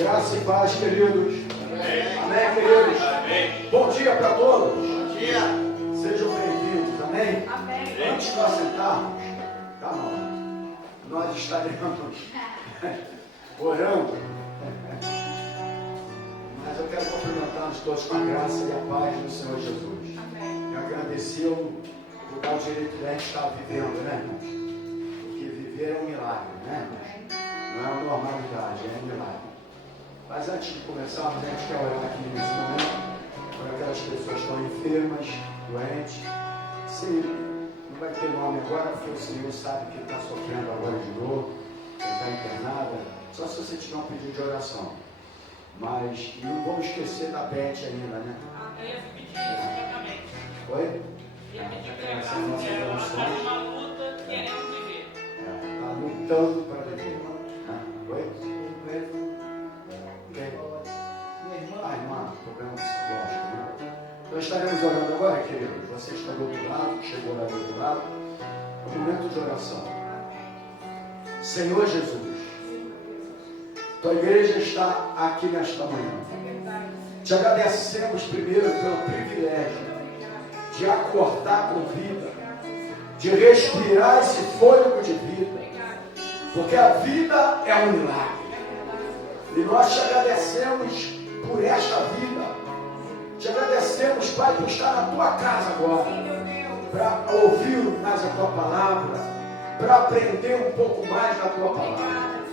Graça e paz, queridos. Amém, queridos? Amém. Bom dia para todos. Bom dia. Sejam bem-vindos. Amém? Amém. Antes de nós sentarmos, nós estaremos orando. Mas eu quero cumprimentar-nos todos com a graça e a paz do Senhor Jesus. Amém. E agradecê-lo por dar o direito de a gente estar vivendo, né, irmãos? Porque viver é um milagre, né, irmãos? Não é uma normalidade, é um milagre. Mas antes de começarmos, a gente quer orar aqui nesse momento por aquelas pessoas que estão enfermas, doentes. Se não vai ter nome agora, porque o Senhor sabe que está sofrendo agora de novo, que está internada, só se você tiver um pedido de oração. Mas não vamos esquecer da Beth ainda, né? Eu ia pedir exatamente. Oi? Eu ia pedir para ela está numa luta querendo viver. Está lutando para viver. Oi? Irmã, problema psicológico, né? Nós estaremos orando agora, queridos. Você está do outro lado, chegou lá do outro lado. É um momento de oração. Senhor Jesus, tua igreja está aqui nesta manhã. Te agradecemos primeiro pelo privilégio de acordar com vida, de respirar esse fôlego de vida, porque a vida é um milagre. E nós te agradecemos por esta vida. Te agradecemos, Pai, por estar na tua casa agora, para ouvir mais a tua palavra, para aprender um pouco mais da tua palavra.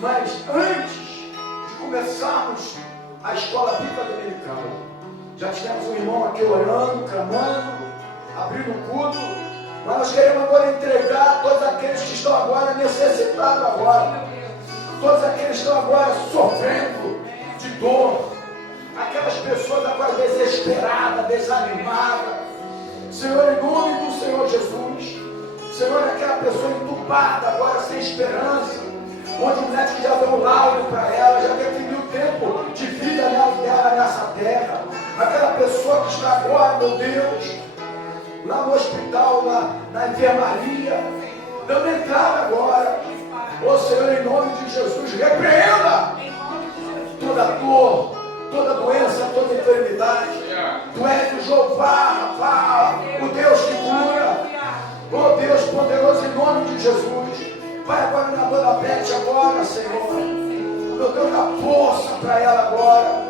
Mas antes de começarmos a escola bíblica dominical, já tivemos um irmão aqui orando, clamando, abrindo o culto, mas nós queremos agora entregar a todos aqueles que estão agora necessitados agora, todos aqueles que estão agora sofrendo de dor, aquelas pessoas agora desesperadas, desanimadas. Senhor, em nome do Senhor Jesus, Senhor, aquela pessoa entubada agora sem esperança, onde o médico já deu um laudo para ela, já definiu o tempo de vida dela nessa terra. Aquela pessoa que está agora, meu Deus, lá no hospital, na enfermaria, dando entrada agora. Ô Senhor, em nome de Jesus, repreenda toda dor, toda doença, toda enfermidade. Tu és o Jeová, Rapá, o Deus que cura. Oh Deus poderoso, em nome de Jesus. Vai agora na dona Beth agora, Senhor. Meu Deus, dá força para ela agora.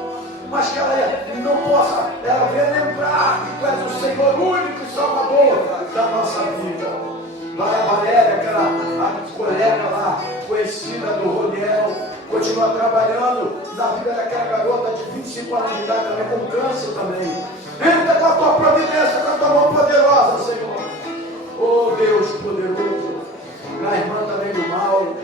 Mas que ela não possa, ela venha lembrar que Tu és o Senhor único e Salvador da nossa vida. Vai a Valéria, aquela a colega lá, conhecida do Roniel, continua trabalhando na vida daquela garota de 25 anos de idade, também com câncer também. Entra com a Tua providência, com a Tua mão poderosa, Senhor. Oh Deus poderoso, na irmã também do mal,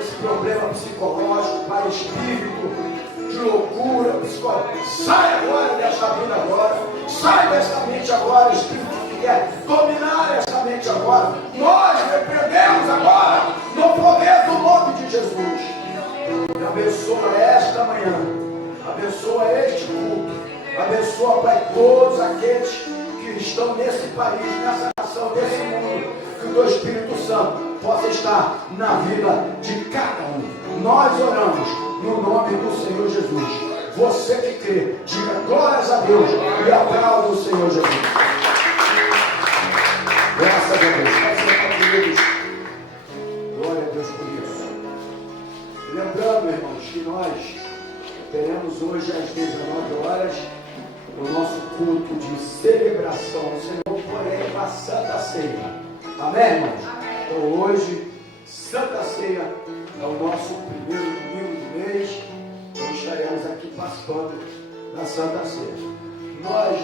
esse problema psicológico, para espírito, de loucura, psicológica, sai agora desta vida agora, sai desta mente agora, espírito que quer dominar esta mente agora, nós repreendemos agora, no poder do nome de Jesus. E abençoa esta manhã, abençoa este culto, abençoa, Pai, todos aqueles que estão nesse país, nessa nação, nesse mundo, que o Teu Espírito Santo possa estar na vida de cada um. Nós oramos no nome do Senhor Jesus. Você que crê, diga glórias a Deus e aplauda o Senhor Jesus. Graças a Deus. Queridos, glória a Deus por isso. Lembrando, irmãos, que nós teremos hoje às 19 horas o nosso culto de celebração ao Senhor, porém com a Santa Ceia. Amém, irmãos? Então hoje, Santa Ceia é o nosso primeiro domingo do mês. Então estaremos aqui participando da Santa Ceia. Nós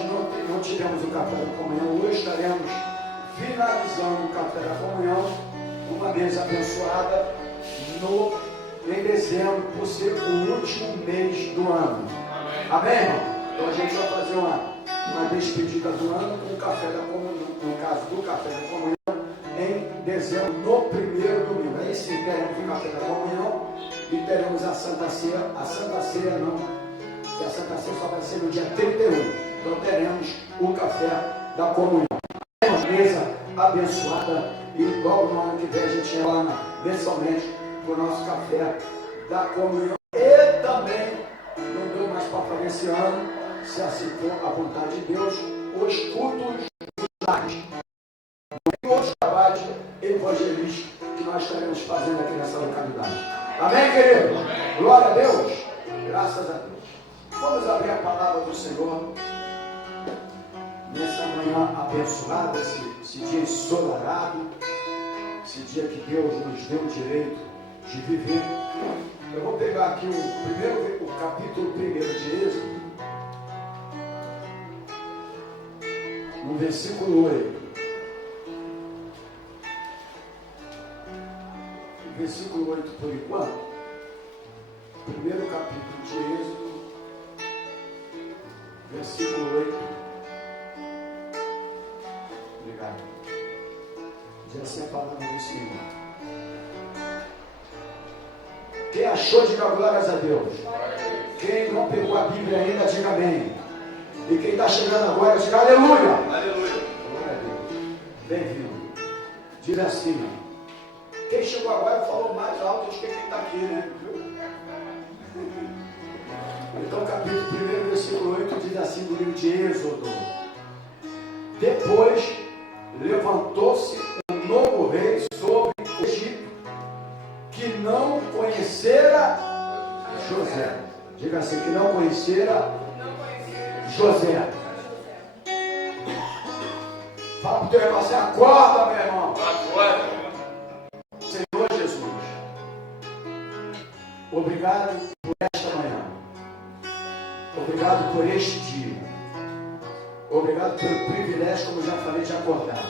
não tivemos o café da comunhão, hoje estaremos finalizando o café da comunhão, uma mesa abençoada em dezembro, por ser o último mês do ano. Amém, irmão? Então a gente vai fazer uma despedida do ano com o café da comunhão, no caso do café da comunhão, em dezembro, no primeiro domingo. Aí sim teremos o café da comunhão e teremos a Santa Ceia. A Santa Ceia não, que a Santa Ceia só vai ser no dia 31. Então teremos o café da comunhão. Uma mesa abençoada e logo no ano que vem a gente vai lá mensalmente para o nosso café da comunhão e também não deu mais para fazer esse ano, se assim for a vontade de Deus, os cultos lares. E outros trabalhos evangelísticos que nós estaremos fazendo aqui nessa localidade. Amém, querido? Amém. Glória a Deus. Graças a Deus. Vamos abrir a palavra do Senhor nessa manhã abençoada, esse dia ensolarado, esse dia que Deus nos deu o direito de viver. Eu vou pegar aqui o capítulo 1 de Êxodo, no versículo 8. Versículo 8 por enquanto. Primeiro capítulo de Êxodo, versículo 8. Obrigado. Diz assim a palavra do Senhor. Quem achou, diga glórias a Deus. Quem não pegou a Bíblia ainda, diga amém. E quem está chegando agora, diga aleluia. Aleluia. Glória a Deus. Bem-vindo. Diz assim. Quem chegou agora falou mais alto do que quem está aqui, né? Então, capítulo 1, versículo 8 diz assim do livro de Êxodo. Depois levantou-se um novo rei sobre o Egito, que não conhecera José. Diga assim, que não conhecera José. Fala para o teu irmão assim, acorda, meu irmão. Acorda. Senhor Jesus, obrigado por esta manhã. Obrigado por este dia. Obrigado pelo privilégio, como eu já falei, de acordar.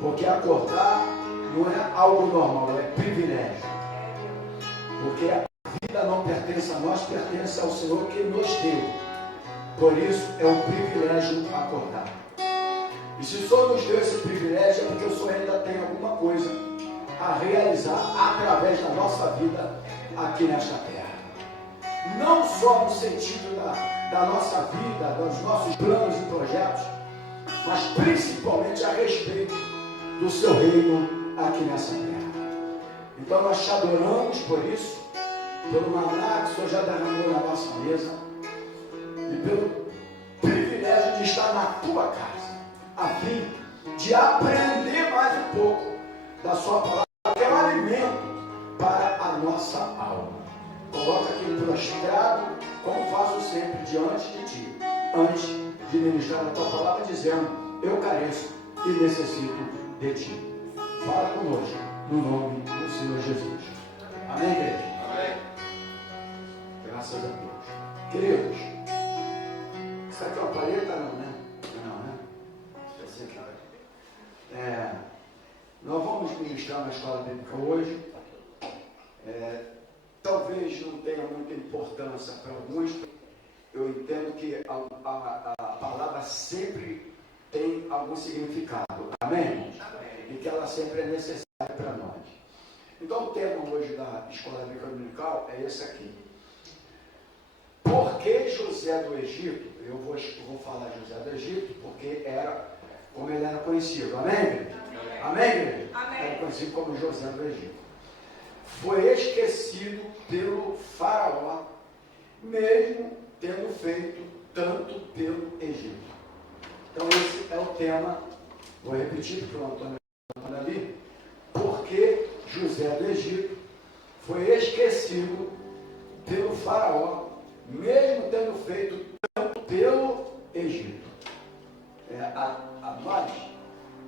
Porque acordar não é algo normal, é privilégio. Porque a vida não pertence a nós, pertence ao Senhor que nos deu. Por isso é um privilégio acordar. E se o Senhor nos deu esse privilégio, é porque o Senhor ainda tem alguma coisa a realizar através da nossa vida aqui nesta terra. Não só no sentido da nossa vida, dos nossos planos e projetos, mas principalmente a respeito do seu reino aqui nessa terra. Então nós te adoramos por isso, pelo maná que o Senhor já derramou na nossa mesa e pelo privilégio de estar na tua casa, a fim de aprender mais um pouco da sua palavra, que é um alimento para a nossa alma. Coloca aqui prostrado, como faço sempre diante de ti, antes de ministrar a tua palavra, dizendo, eu careço e necessito de ti. Fala conosco, no nome do Senhor Jesus. Amém, igreja? Amém. Graças a Deus. Queridos, isso aqui é uma palheta? Não, né? Não, né? Esse aqui. Nós vamos ministrar na escola bíblica hoje. Talvez não tenha muita importância para alguns. Eu entendo que a palavra sempre tem algum significado. Amém? E que ela sempre é necessária para nós. Então o tema hoje da escola bíblica dominical é esse aqui. Por que José do Egito? Eu vou falar José do Egito porque era como ele era conhecido. Amém? Amém, igreja? Amém. Era conhecido como José do Egito. Foi esquecido pelo faraó, mesmo tendo feito tanto pelo Egito. Então esse é o tema, vou repetir porque o Antônio está ali, porque José do Egito foi esquecido pelo faraó, mesmo tendo feito tanto pelo Egito. Nós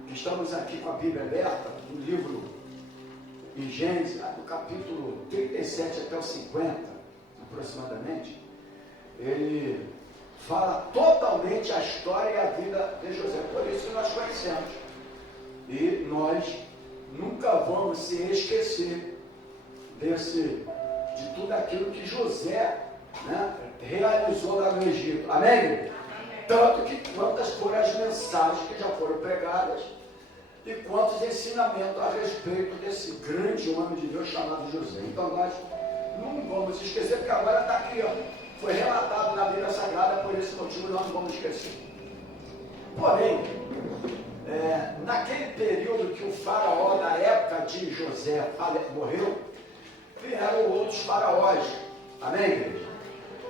que estamos aqui com a Bíblia aberta, no livro em Gênesis, do capítulo 37 até o 50, aproximadamente, ele fala totalmente a história e a vida de José. Por isso que nós conhecemos. E nós nunca vamos se esquecer de tudo aquilo que José, né, realizou lá no Egito. Amém? Tanto que quantas foram as mensagens que já foram pregadas e quantos ensinamentos a respeito desse grande homem de Deus chamado José. Então nós não vamos esquecer, porque agora está aqui, ó, foi relatado na Bíblia Sagrada, por esse motivo nós não vamos esquecer. Porém, naquele período que o faraó da época de José morreu, vieram outros faraós. Amém, igreja?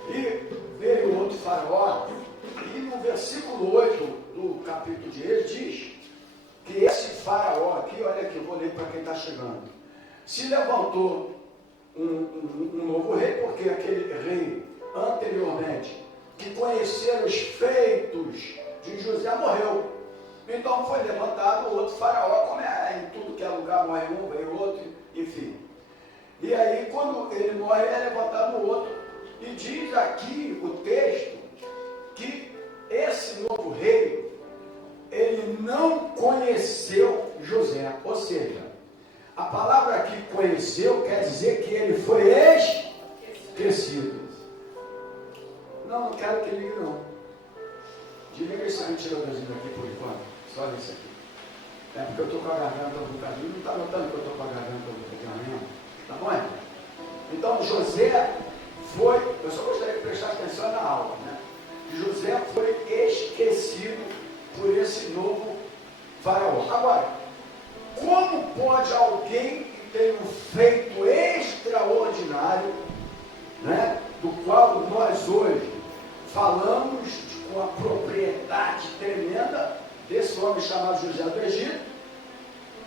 E veio outro faraó, e no versículo 8 do capítulo de Êxodo diz que esse faraó aqui, olha aqui, eu vou ler para quem está chegando, se levantou um novo rei, porque aquele rei anteriormente, que conheceram os feitos de José, morreu. Então foi levantado outro faraó, como é em tudo que é lugar, morre um, vem outro, enfim. E aí, quando ele morre, é levantado o outro. E diz aqui o texto que esse novo rei, ele não conheceu José. Ou seja, a palavra aqui conheceu quer dizer que ele foi esquecido. Não quero que ligue não. Desliga esse ventiladorzinho aqui por enquanto. Só isso aqui. É porque eu estou com a garganta um bocadinho. Não está notando que eu estou com a garganta um bocadinho? Tá bom, é? Então José foi, eu só gostaria de prestar atenção na aula, né? José foi esquecido por esse novo faraó. Agora, como pode alguém que tem um feito extraordinário, né, do qual nós hoje falamos com a propriedade tremenda desse homem chamado José do Egito,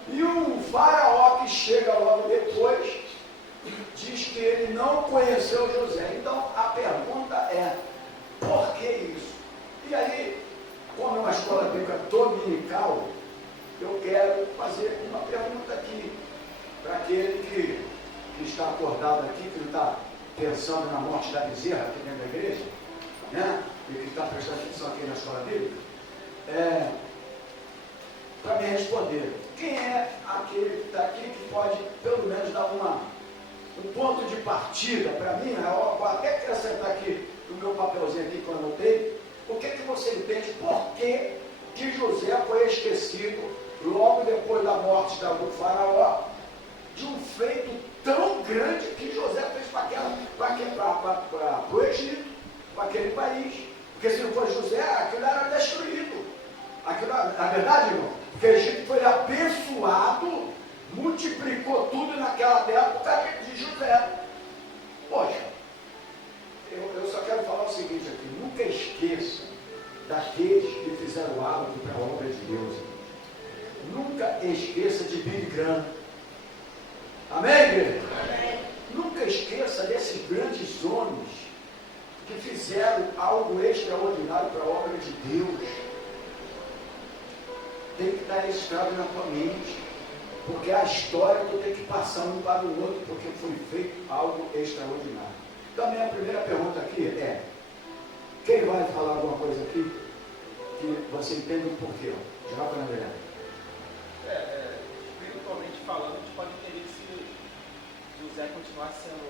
e o faraó que chega logo depois diz que ele não conheceu José. Então a pergunta é, por que isso? E aí, como é uma escola bíblica dominical, eu quero fazer uma pergunta aqui para aquele que está acordado aqui, que está pensando na morte da bezerra aqui dentro da igreja, né? E que está prestando atenção aqui na escola bíblica, para me responder, quem é aquele que está aqui que pode pelo menos dar um ponto de partida para mim, né? Eu vou até acrescentar aqui no meu papelzinho aqui que eu anotei, o que você entende, por que José foi esquecido logo depois da morte do faraó, de um feito tão grande que José fez para o Egito, para aquele país. Porque se não fosse José, aquilo era destruído. Aquilo, na verdade, irmão, porque o Egito foi abençoado, multiplicou tudo naquela terra por causa de José. Poxa, eu só quero falar o seguinte aqui, nunca esqueça daqueles que fizeram algo para a obra de Deus. Nunca esqueça de Billy Graham. Amém, igreja? Amém. Nunca esqueça desses grandes homens que fizeram algo extraordinário para a obra de Deus. Tem que estar registrado na tua mente, porque a história tu tem que passar um para o outro, porque foi feito algo extraordinário. Então a minha primeira pergunta aqui é, quem vai falar alguma coisa aqui que você entende o porquê? Geral para André. Espiritualmente falando, a gente pode entender que se José continuar sendo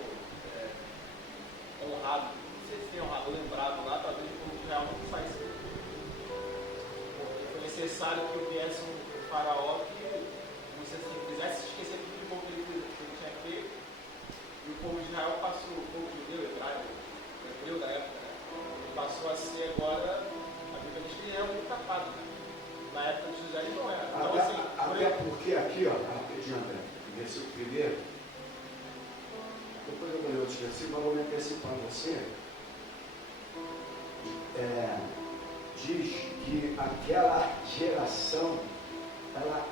honrado, não sei se tem honrado, lembrado lá, talvez o povo de Israel não saísse. Porque foi necessário que viesse um faraó que não sei se quisesse esquecer tudo do povo que ele tinha feito. E o povo de Israel passou, o povo judeu, hebreu da época, né? Passou a ser agora, a Bíblia diz que ele é um tapado, né? Na época de José ele não era. Então, até porque aqui, ó, rapidinho, André, versículo primeiro, depois eu vou ler outros versículos, eu vou me antecipar você. Diz que aquela geração, ela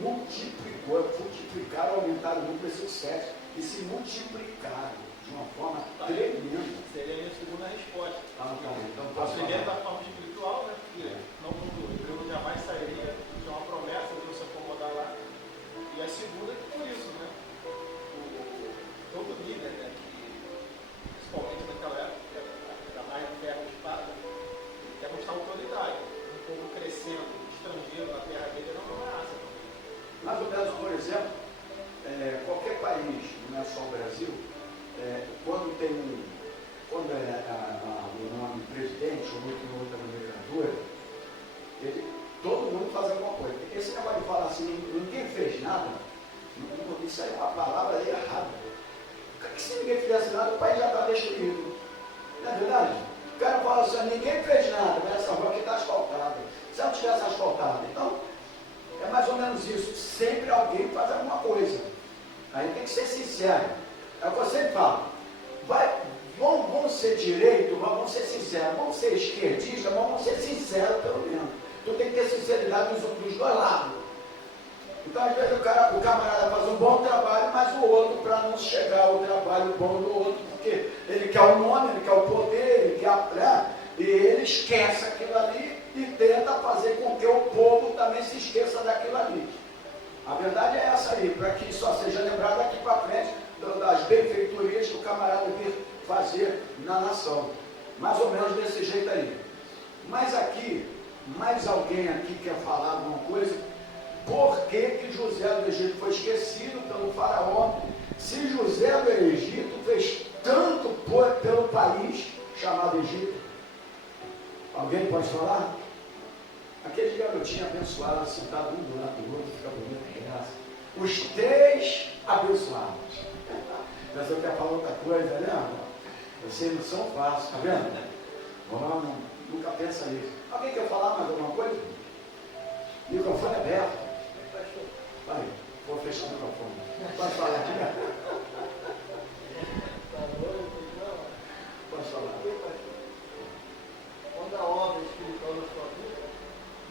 multiplicaram, aumentaram no versículo 7, e se multiplicaram de uma forma tremenda. Seria a minha segunda resposta. Então, a primeira da forma espiritual, né? Porque não mundo hebreu jamais sairia, tinha uma promessa de Deus se acomodar lá. E a segunda que por isso, né? Todo líder, né? Que, principalmente naquela época, era mais de ferro de espada, ele quer mostrar autoridade. Um povo crescendo, estrangeiro na terra dele, era uma ameaça. Mais ou menos, por exemplo, qualquer país, não é só o Brasil, quando o nome presidente ou muito outra nomenclatura, todo mundo faz alguma coisa. Esse negócio de falar assim, ninguém fez nada, isso aí é uma palavra errada. Porque se ninguém fizesse nada, o país já está destruído. Não é verdade? O cara fala assim, ninguém fez nada, mas essa rua aqui está asfaltada. Se ela tivesse asfaltada, então, é mais ou menos isso. Sempre alguém faz alguma coisa. Aí tem que ser sincero. É o que eu sempre falo. vão ser direito, mas vão ser sinceros, vão ser esquerdistas, mas vão ser sinceros pelo menos. Tu tem que ter sinceridade dos dois lados. Então, às vezes, o camarada faz um bom trabalho, mas o outro, para não chegar ao trabalho bom do outro, porque ele quer o nome, ele quer o poder, ele quer a... E ele esquece aquilo ali e tenta fazer com que o povo também se esqueça daquilo ali. A verdade é essa aí, para que só seja lembrado daqui para frente das benfeitorias que o camarada vir fazer na nação. Mais ou menos desse jeito aí. Mas aqui, mais alguém aqui quer falar alguma coisa? Por que José do Egito foi esquecido pelo faraó? Se José do Egito fez tanto pelo país chamado Egito. Alguém pode falar? Aquele garotinho abençoado, sentado um do lado do outro, fica bonito de graça. Os três abençoados. Mas eu quero falar outra coisa, né? Vocês não são fáceis, tá vendo? Vamos, nunca pensa nisso. Alguém quer falar mais alguma coisa? O microfone é aberto. Vai, vou fechar o microfone. Pode falar, diga. Pode falar. Quando a obra espiritual na sua vida,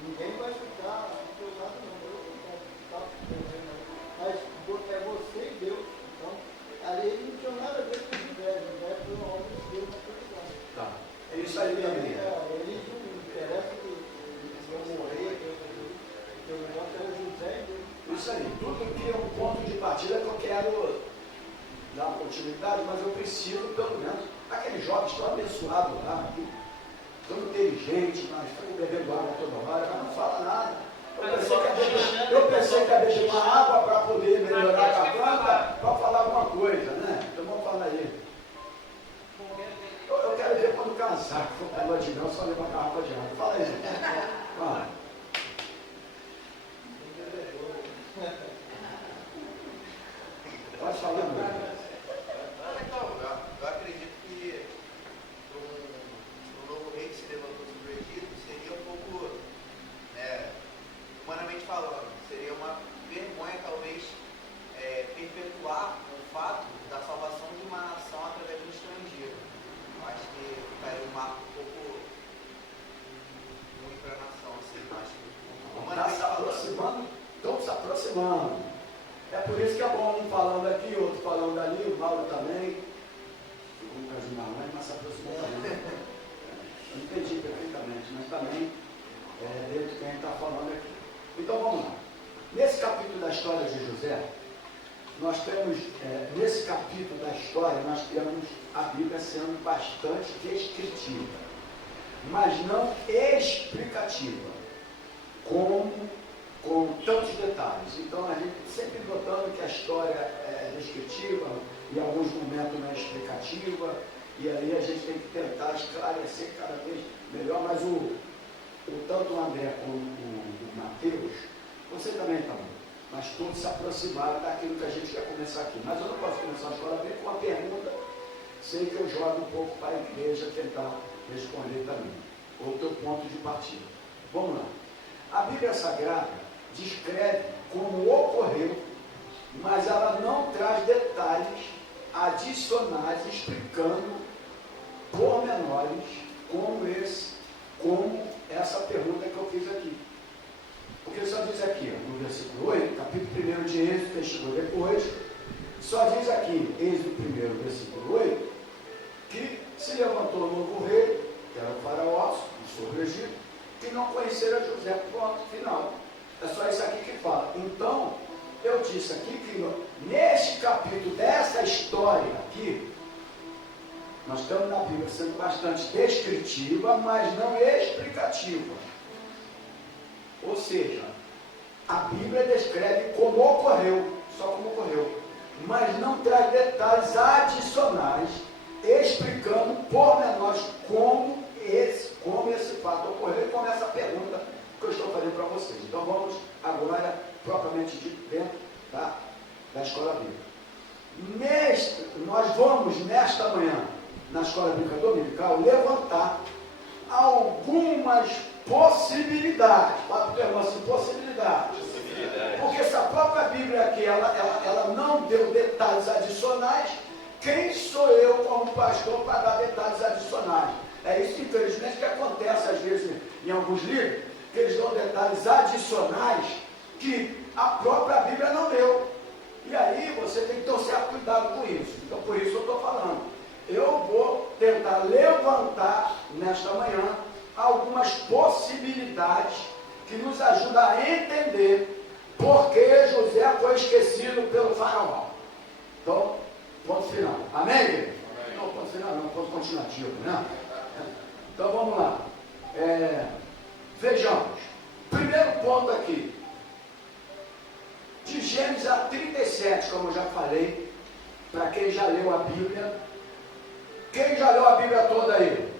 ninguém vai ficar apoiado, não. Mas é você e Deus. Então, ali ele não tinha nada a ver com o inveja. O inveja foi uma obra de Deus na sua vida. Tá. É isso aí também. Eles não interessam que vão morrer, que o negócio era José e Deus. Isso aí. Tudo que é um ponto de partida que eu quero dar uma continuidade, mas eu preciso, pelo menos, aqueles jovens tão abençoados lá, tão inteligentes, mas estão bebendo água toda hora, mas não fala nada. Eu pensei que ia beber uma água para poder melhorar a garganta, para falar alguma coisa, né? Então vamos falar aí. Eu quero ver quando casar, que for para lua de mel, só levar uma garrafa de água. Fala aí, gente. Fala. Pode falar, meu irmão. Eu acredito que o novo rei que se levantou sobre o Egito seria um pouco, humanamente falando, seria uma vergonha talvez perpetuar o fato da salvação de uma nação através do estrangeiro. Eu acho que ficaria um marco um pouco ruim para a nação, assim. Eu acho que Está se aproximando, estão se aproximando. É por isso que é bom um falando aqui, outro falando ali, o Mauro também. Ficou um casinho na mãe, mas se aproximou também. Eu entendi perfeitamente, mas também dentro de quem está falando aqui. Então vamos lá. Nesse capítulo da história de José, nós temos, nesse capítulo da história, nós temos a Bíblia sendo bastante descritiva, mas não explicativa, com tantos detalhes. Então a gente sempre notando que a história é descritiva, em alguns momentos não é explicativa, e aí a gente tem que tentar esclarecer cada vez melhor, mas tanto o André como o Mateus, você também está bom, mas todos se aproximaram daquilo que a gente quer começar aqui. Mas eu não posso começar a história bem com uma pergunta, sei que eu jogo um pouco para a igreja tentar responder também. Outro ponto de partida. Vamos lá. A Bíblia Sagrada descreve como ocorreu, mas ela não traz detalhes adicionais explicando pormenores como essa pergunta que eu fiz aqui. Porque só diz aqui, no versículo 8, capítulo 1 de Êxodo, que chegou depois, só diz aqui, Êxodo 1, versículo 8, que se levantou um novo rei, que era o faraó, sobre o Egito, que não conheceram José, ponto final. É só isso aqui que fala. Então, eu disse aqui que neste capítulo dessa história aqui, nós estamos na Bíblia sendo bastante descritiva, mas não explicativa. Ou seja, a Bíblia descreve como ocorreu, só como ocorreu, mas não traz detalhes adicionais, explicando pormenores como esse fato ocorreu e como essa pergunta que eu estou fazendo para vocês. Então vamos agora, propriamente dito, dentro da escola bíblica. Nós vamos, nesta manhã, na escola bíblica dominical, levantar algumas possibilidades. Fala para o teu irmão assim, possibilidades. Porque essa própria Bíblia aqui, ela não deu detalhes adicionais, quem sou eu como pastor para dar detalhes adicionais? É isso, infelizmente, que acontece às vezes em alguns livros, que eles dão detalhes adicionais que a própria Bíblia não deu. E aí você tem que tomar cuidado com isso. Então, por isso eu estou falando. Eu vou tentar levantar nesta manhã algumas possibilidades que nos ajudam a entender por que José foi esquecido pelo faraó. Então, ponto final. Amém, igreja? Não, ponto final não, ponto continuativo, né? Então vamos lá. Vejamos. Primeiro ponto aqui. De Gênesis a 37, como eu já falei, para quem já leu a Bíblia. Quem já leu a Bíblia toda aí?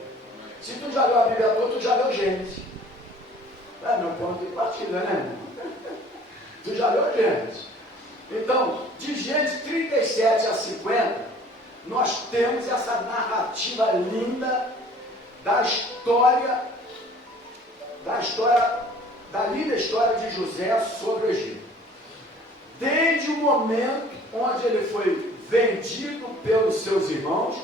Se tu já leu a Bíblia toda, tu já leu Gênesis. É meu ponto de partida, né, irmão? Tu já leu Gênesis. Então, de Gênesis 37 a 50, nós temos essa narrativa linda da linda história de José sobre o Egito. Desde o momento onde ele foi vendido pelos seus irmãos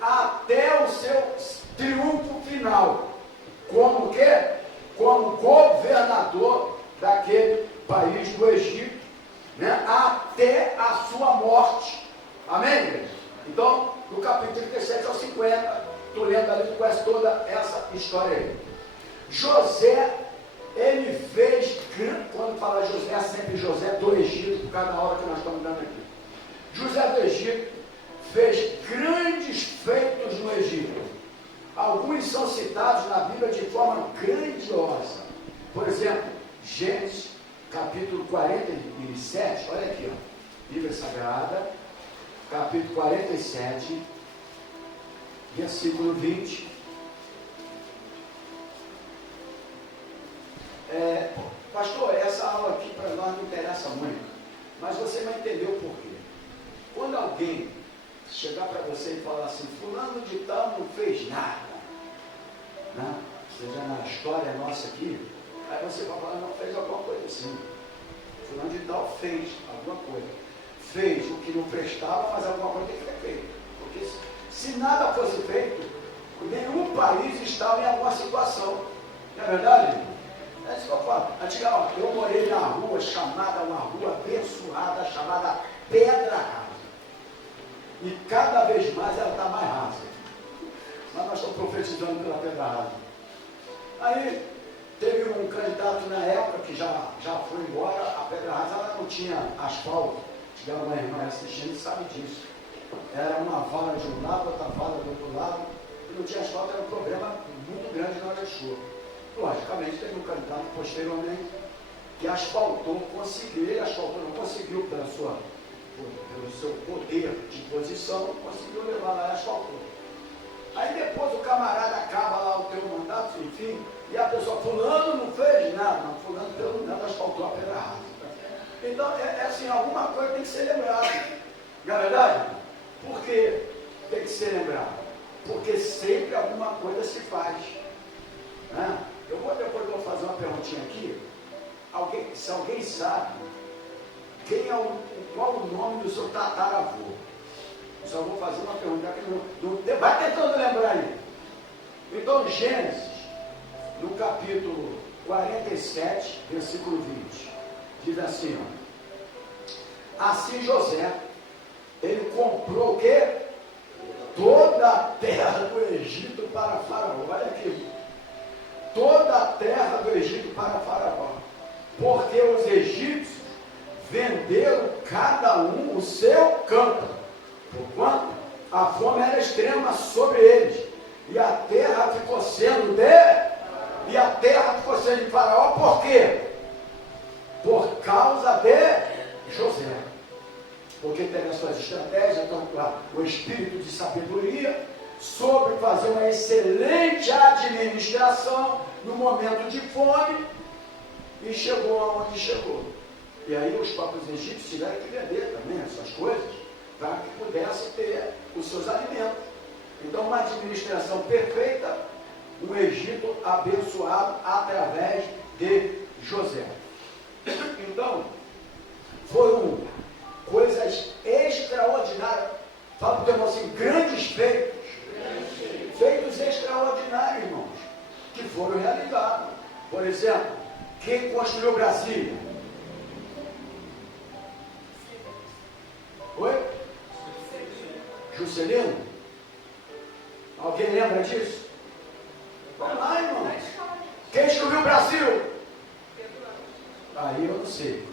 até o seu triunfo final, como quê? Como governador daquele país do Egito, né? Até a sua morte. Amém, igreja? Então, do capítulo 37 ao 50, tu lendo ali, tu conhece toda essa história aí. José, ele fez, quando fala José, é sempre José do Egito, por cada hora que nós estamos dando aqui. José do Egito fez grandes feitos no Egito. Alguns são citados na Bíblia de forma grandiosa. Por exemplo, Gênesis, capítulo 47, olha aqui, ó, Bíblia Sagrada, capítulo 47, versículo 20. Pastor, essa aula aqui para nós não interessa muito, mas você vai entender o porquê. Quando alguém chegar para você e falar assim, fulano de tal não fez nada, né? Seja na história nossa aqui, aí você vai falar, não fez alguma coisa assim. Fulano de tal fez alguma coisa. Fez o que não prestava, mas alguma coisa tem que ser feita. Porque se nada fosse feito, nenhum país estava em alguma situação. Não é verdade? É isso que eu falo. Antigamente, eu morei na rua chamada, uma rua abençoada, chamada Pedra Rasa. E cada vez mais ela está mais rasa. Mas nós estamos profetizando pela Pedra Rasa. Aí teve um candidato na época que já foi embora. A Pedra Rasa ela não tinha asfalto. Se tiver uma irmã assistindo, sabe disso. Era uma vala de um lado, outra vala do outro lado. E não tinha asfalto, era um problema muito grande na hora de chuva. Logicamente, teve um candidato posteriormente que asfaltou, conseguiu, ele asfaltou, não conseguiu pelo seu poder de posição, conseguiu levar lá e asfaltou. Aí depois o camarada acaba lá o teu mandato, enfim, e a pessoa, fulano não fez nada, não, fulano pelo menos asfaltou a Pedra Rasa. Então, assim, alguma coisa tem que ser lembrada. Não é verdade? Por que tem que ser lembrado? Porque sempre alguma coisa se faz. Né? Depois vou fazer uma perguntinha aqui. Se alguém sabe qual o nome do seu tataravô? Eu só vou fazer uma pergunta que vai tentando lembrar aí. Então, Gênesis, no capítulo 47, versículo 20, diz assim, ó, assim José, ele comprou o quê? Toda a terra do Egito para Faraó. Olha aqui. Toda a terra do Egito para Faraó, porque os egípcios venderam cada um o seu campo, porquanto a fome era extrema sobre eles, e a terra ficou sendo de Faraó, por quê? Por causa de José, porque teve as suas estratégias, o espírito de sabedoria, sobre fazer uma excelente administração no momento de fome, e chegou aonde chegou. E aí os próprios egípcios tiveram que vender também essas coisas para que pudessem ter os seus alimentos. Então, uma administração perfeita, o Egito abençoado através de José. Então, foram coisas extraordinárias. Fala para o teu irmão assim, grandes feitos. Feitos extraordinários, irmãos, que foram realizados. Por exemplo, quem construiu Brasília? Oi? Juscelino? Alguém lembra disso? Vamos lá, irmãos. Quem descobriu o Brasil? Aí eu não sei.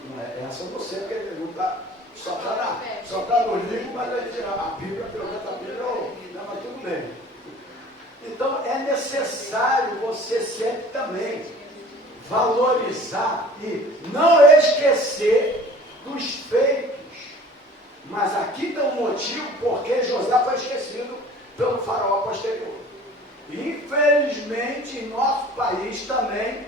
Essa eu não sei, porque ele não está só está no livro, mas vai tirar a Bíblia, pelo menos a Bíblia, não, mas tudo bem. Então é necessário você sempre também valorizar e não esquecer dos feitos. Mas aqui tem um motivo porque José foi esquecido pelo faraó posterior. Infelizmente, em nosso país também,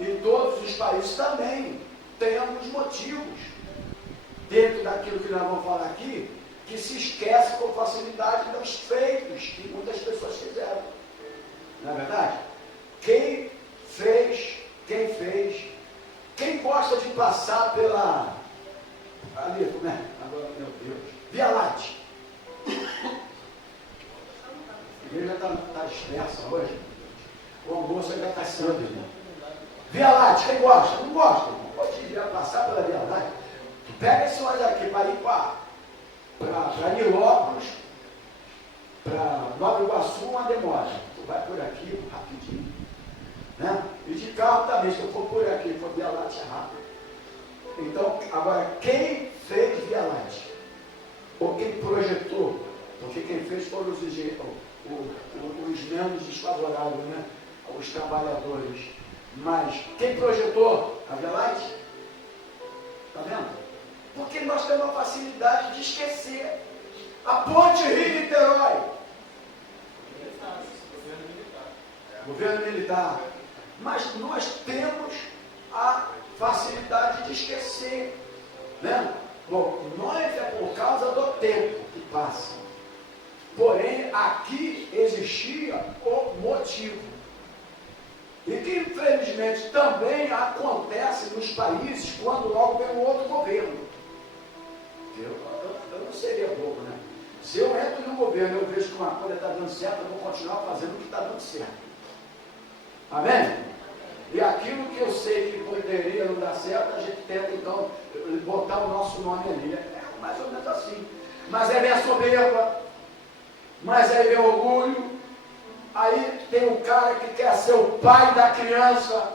e todos os países também, temos motivos, dentro daquilo que nós vamos falar aqui, que se esquece com facilidade dos feitos que muitas pessoas fizeram. Não é verdade? Quem fez, quem gosta de passar pela, ali, né? Agora, meu Deus, Via Láctea. A igreja está dispersa hoje. O almoço ainda está cedo, irmão. Via Láctea, quem gosta? Não gosta, irmão. Pode ir passar pela Via Láctea. Tu pega esse ônibus aqui para ir para Nilópolis, para Nova Iguaçu, uma demora. Tu vai por aqui, rapidinho. Né? E de carro também, se eu for por aqui, for Via Láctea rápido. Então, agora, quem fez Via Láctea? Ou quem projetou? Porque quem fez foram os menos desfavoráveis, né? Os trabalhadores. Mas quem projetou a Via Láctea? Está vendo? Porque nós temos a facilidade de esquecer. A ponte Rio-Niterói. Governo militar. Mas nós temos a facilidade de esquecer. Né? Bom, nós é por causa do tempo que passa. Porém, aqui existia o motivo. E que, infelizmente, também acontece nos países quando logo vem um outro governo. Eu não seria bobo, né? Se eu entro no governo e eu vejo que uma coisa está dando certo, eu vou continuar fazendo o que está dando certo. Amém? E aquilo que eu sei que poderia não dar certo, a gente tenta, então, botar o nosso nome ali. É mais ou menos assim. Mas aí vem a soberba, mas aí vem o orgulho, aí tem um cara que quer ser o pai da criança.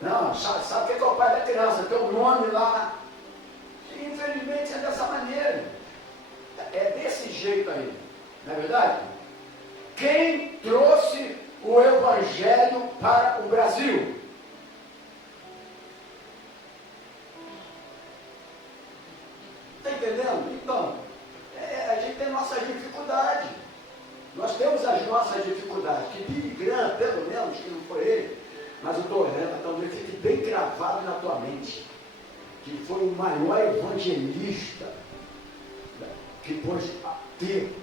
Não, sabe o que é o pai da criança? Tem um nome lá. E, infelizmente é dessa maneira. É desse jeito aí. Não é verdade? Quem trouxe o Evangelho para o Brasil? Está entendendo? Então, a gente tem nossas dificuldades. Nós temos as nossas dificuldades. Que Billy Graham, pelo menos, que não foi ele, mas o Torreta talvez fique bem gravado na tua mente, que foi o maior evangelista que pôs a ter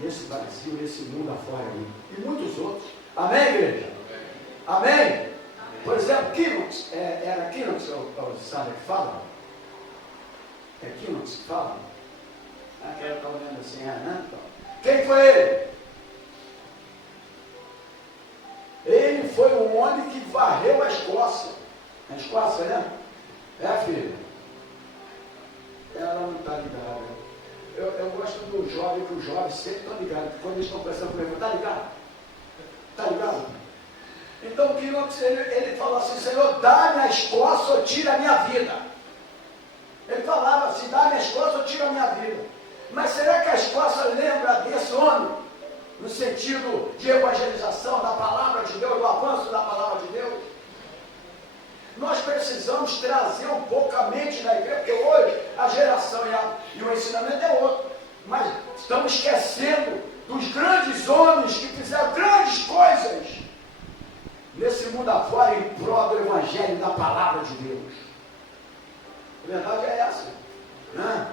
nesse Brasil, nesse mundo afora aí. E muitos outros. Amém, igreja? Amém? Amém? Por exemplo, Quinox, era Quinox, sabe que fala? É Quinox que fala? Aquela está olhando assim, né? Então, quem foi ele? Ele foi um homem que varreu a Escócia. A Escócia, né? É, filha? Ela não está ligada. Eu gosto do jovem, que os jovens sempre estão ligados. Quando eles estão conversando comigo, está ligado? Está ligado? Então, ele falou assim, Senhor, dá-me a Escócia ou tira a minha vida. Ele falava assim, dá-me a Escócia ou tira a minha vida. Mas será que a Escócia lembra desse homem? No sentido de evangelização da palavra de Deus, do avanço da palavra de Deus? Nós precisamos trazer um pouco a mente da igreja, porque hoje a geração e o ensinamento é outro. Mas estamos esquecendo dos grandes homens que fizeram grandes coisas nesse mundo afora em prol do evangelho da palavra de Deus. A verdade é essa, né?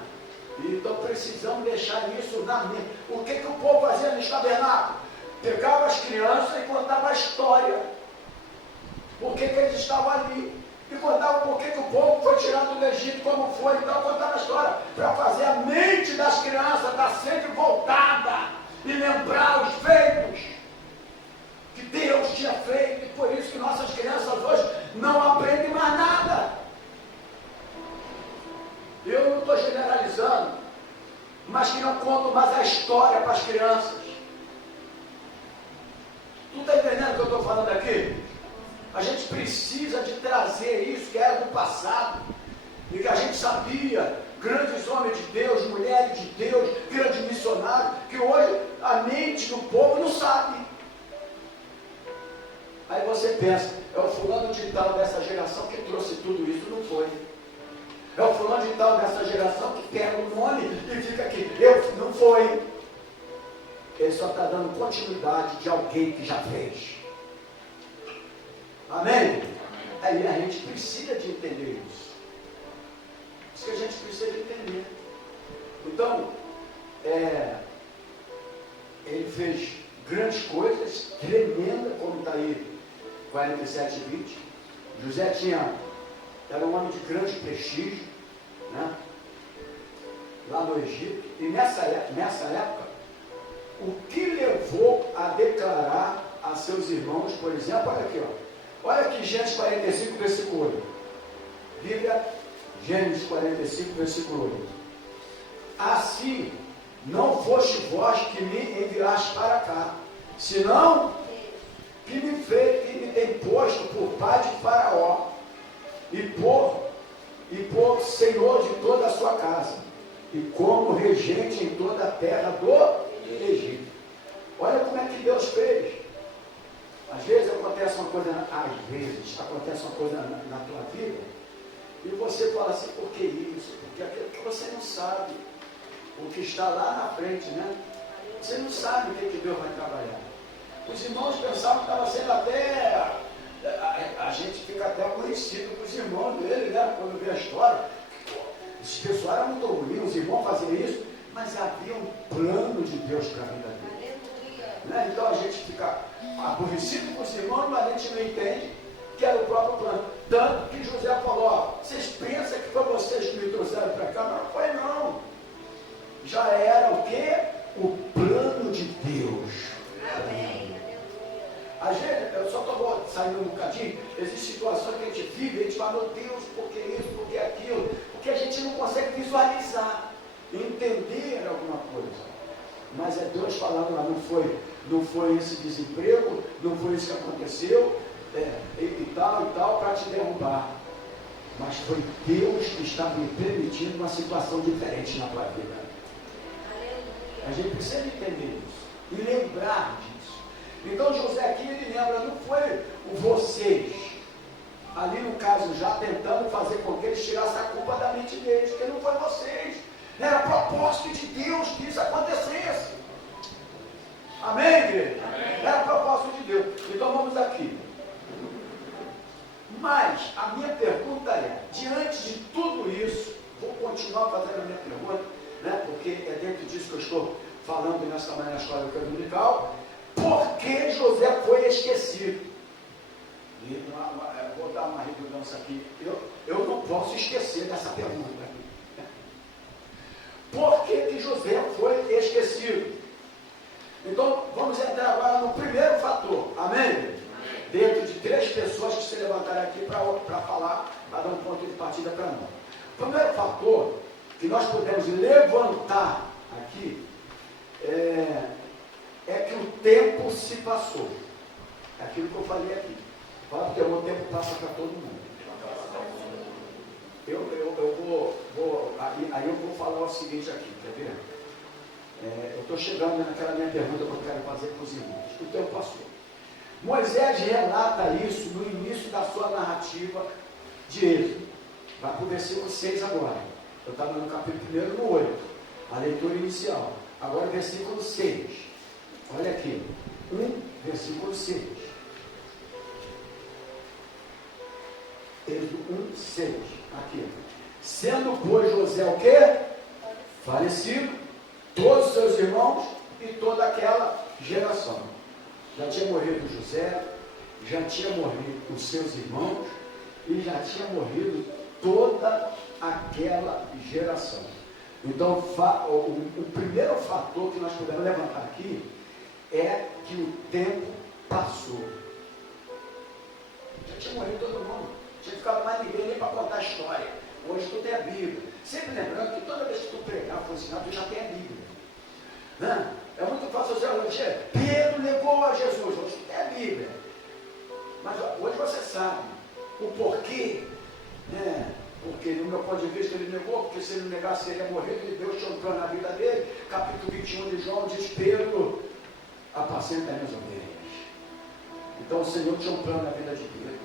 Então precisamos deixar isso na mente. O que o povo fazia nos tabernáculos? Pegava as crianças e contava a história. Por que eles estavam ali? E contava por que o povo foi tirado do Egito, como foi. Então contava a história para fazer a mente das crianças estar sempre voltada e lembrar os feitos que Deus tinha feito. E por isso que nossas crianças hoje não aprendem mais nada. Eu não estou generalizando, mas que não conto mais a história para as crianças. Tu está entendendo o que eu estou falando aqui? A gente precisa de trazer isso que era do passado, e que a gente sabia, grandes homens de Deus, mulheres de Deus, grandes missionários, que hoje a mente do povo não sabe. Aí você pensa, é o fulano de tal dessa geração que trouxe tudo isso. Não foi. É o fulano de tal dessa geração que pega o nome e fica aqui. Não foi. Ele só está dando continuidade de alguém que já fez. Amém? Aí a gente precisa de entender isso. Isso que a gente precisa de entender. Então, ele fez grandes coisas, tremendas, como está aí, 47 e 20. José era um homem de grande prestígio, né? Lá no Egito. E nessa época, o que levou a declarar a seus irmãos, por exemplo, olha aqui, ó. Olha aqui, Gênesis 45, versículo 8. Bíblia, Gênesis 45, versículo 8. Assim, não foste vós que me enviaste para cá, senão que me tem posto por pai de Faraó, e por senhor de toda a sua casa, e como regente em toda a terra do Egito. Olha como é que Deus fez. Às vezes acontece uma coisa na tua vida, e você fala assim, por que isso? Porque aquilo que você não sabe, o que está lá na frente, né? Você não sabe o que Deus vai trabalhar. Os irmãos pensavam que estava sendo até, a gente fica até conhecido com os irmãos dele, né? Quando vê a história, esse pessoal era muito ruim, os irmãos faziam isso, mas havia um plano de Deus para a vida dele. Né? Então a gente fica aborrecido com os irmãos, mas a gente não entende que era o próprio plano. Tanto que José falou, ó, vocês pensam que foi vocês que me trouxeram para cá? Não foi não. Já era o quê? O plano de Deus. Amém. Às vezes, eu só estou saindo um bocadinho, existem situações que a gente vive, a gente fala, meu Deus, por que isso, por que aquilo? Porque a gente não consegue visualizar, entender alguma coisa. Mas é Deus falando lá, não foi esse desemprego, não foi isso que aconteceu, e tal, para te derrubar. Mas foi Deus que está me permitindo uma situação diferente na tua vida. A gente precisa entender isso e lembrar disso. Então José aqui, ele lembra, não foi vocês, ali no caso já tentando fazer com que eles tirassem a culpa da mente deles, porque não foi vocês, era propósito de Deus que isso acontecesse. Amém, igreja? Amém. Era propósito de Deus. Então vamos aqui. Mas a minha pergunta é, diante de tudo isso, vou continuar fazendo a minha pergunta, né, porque é dentro disso que eu estou falando nesta manhã na escola dominical. Por que José foi esquecido? E vou dar uma redundância aqui. Eu não posso esquecer dessa pergunta. Por que José foi esquecido? Então, vamos entrar agora no primeiro fator. Amém? Dentro de 3 pessoas que se levantaram aqui para falar, para dar um ponto de partida para nós. O primeiro fator que nós podemos levantar aqui é que o tempo se passou. É aquilo que eu falei aqui. Fala porque o tempo passa para todo mundo. Aí eu vou falar o seguinte aqui, quer ver? Eu estou chegando naquela minha pergunta que eu quero fazer para os irmãos. O tempo passou. Moisés relata isso no início da sua narrativa de Êxodo. Vai para o versículo 6 agora. Eu estava no capítulo 1, no 8. A leitura inicial. Agora versículo 6. Olha aqui. versículo 6. Êxodo 1, 6. Aqui. Sendo, pois, José o quê? Falecido, todos os seus irmãos e toda aquela geração. Já tinha morrido José, já tinha morrido os seus irmãos e já tinha morrido toda aquela geração. Então, o primeiro fator que nós podemos levantar aqui é que o tempo passou. Já tinha morrido todo mundo, não tinha ficado mais ninguém nem para contar a história. Hoje tu tem a Bíblia. Sempre lembrando que toda vez que tu pregar, for ensinar, tu já tem a Bíblia. Né? É muito fácil você dizer, Pedro negou a Jesus, hoje tu tem a Bíblia. Mas hoje você sabe o porquê, né? Porque no meu ponto de vista ele negou, porque se ele negasse ele ia morrer, e Deus tinha um plano na vida dele. Capítulo 21 de João diz, Pedro, apacenta as minhas ovelhas. Então o Senhor tinha um plano na vida de Pedro.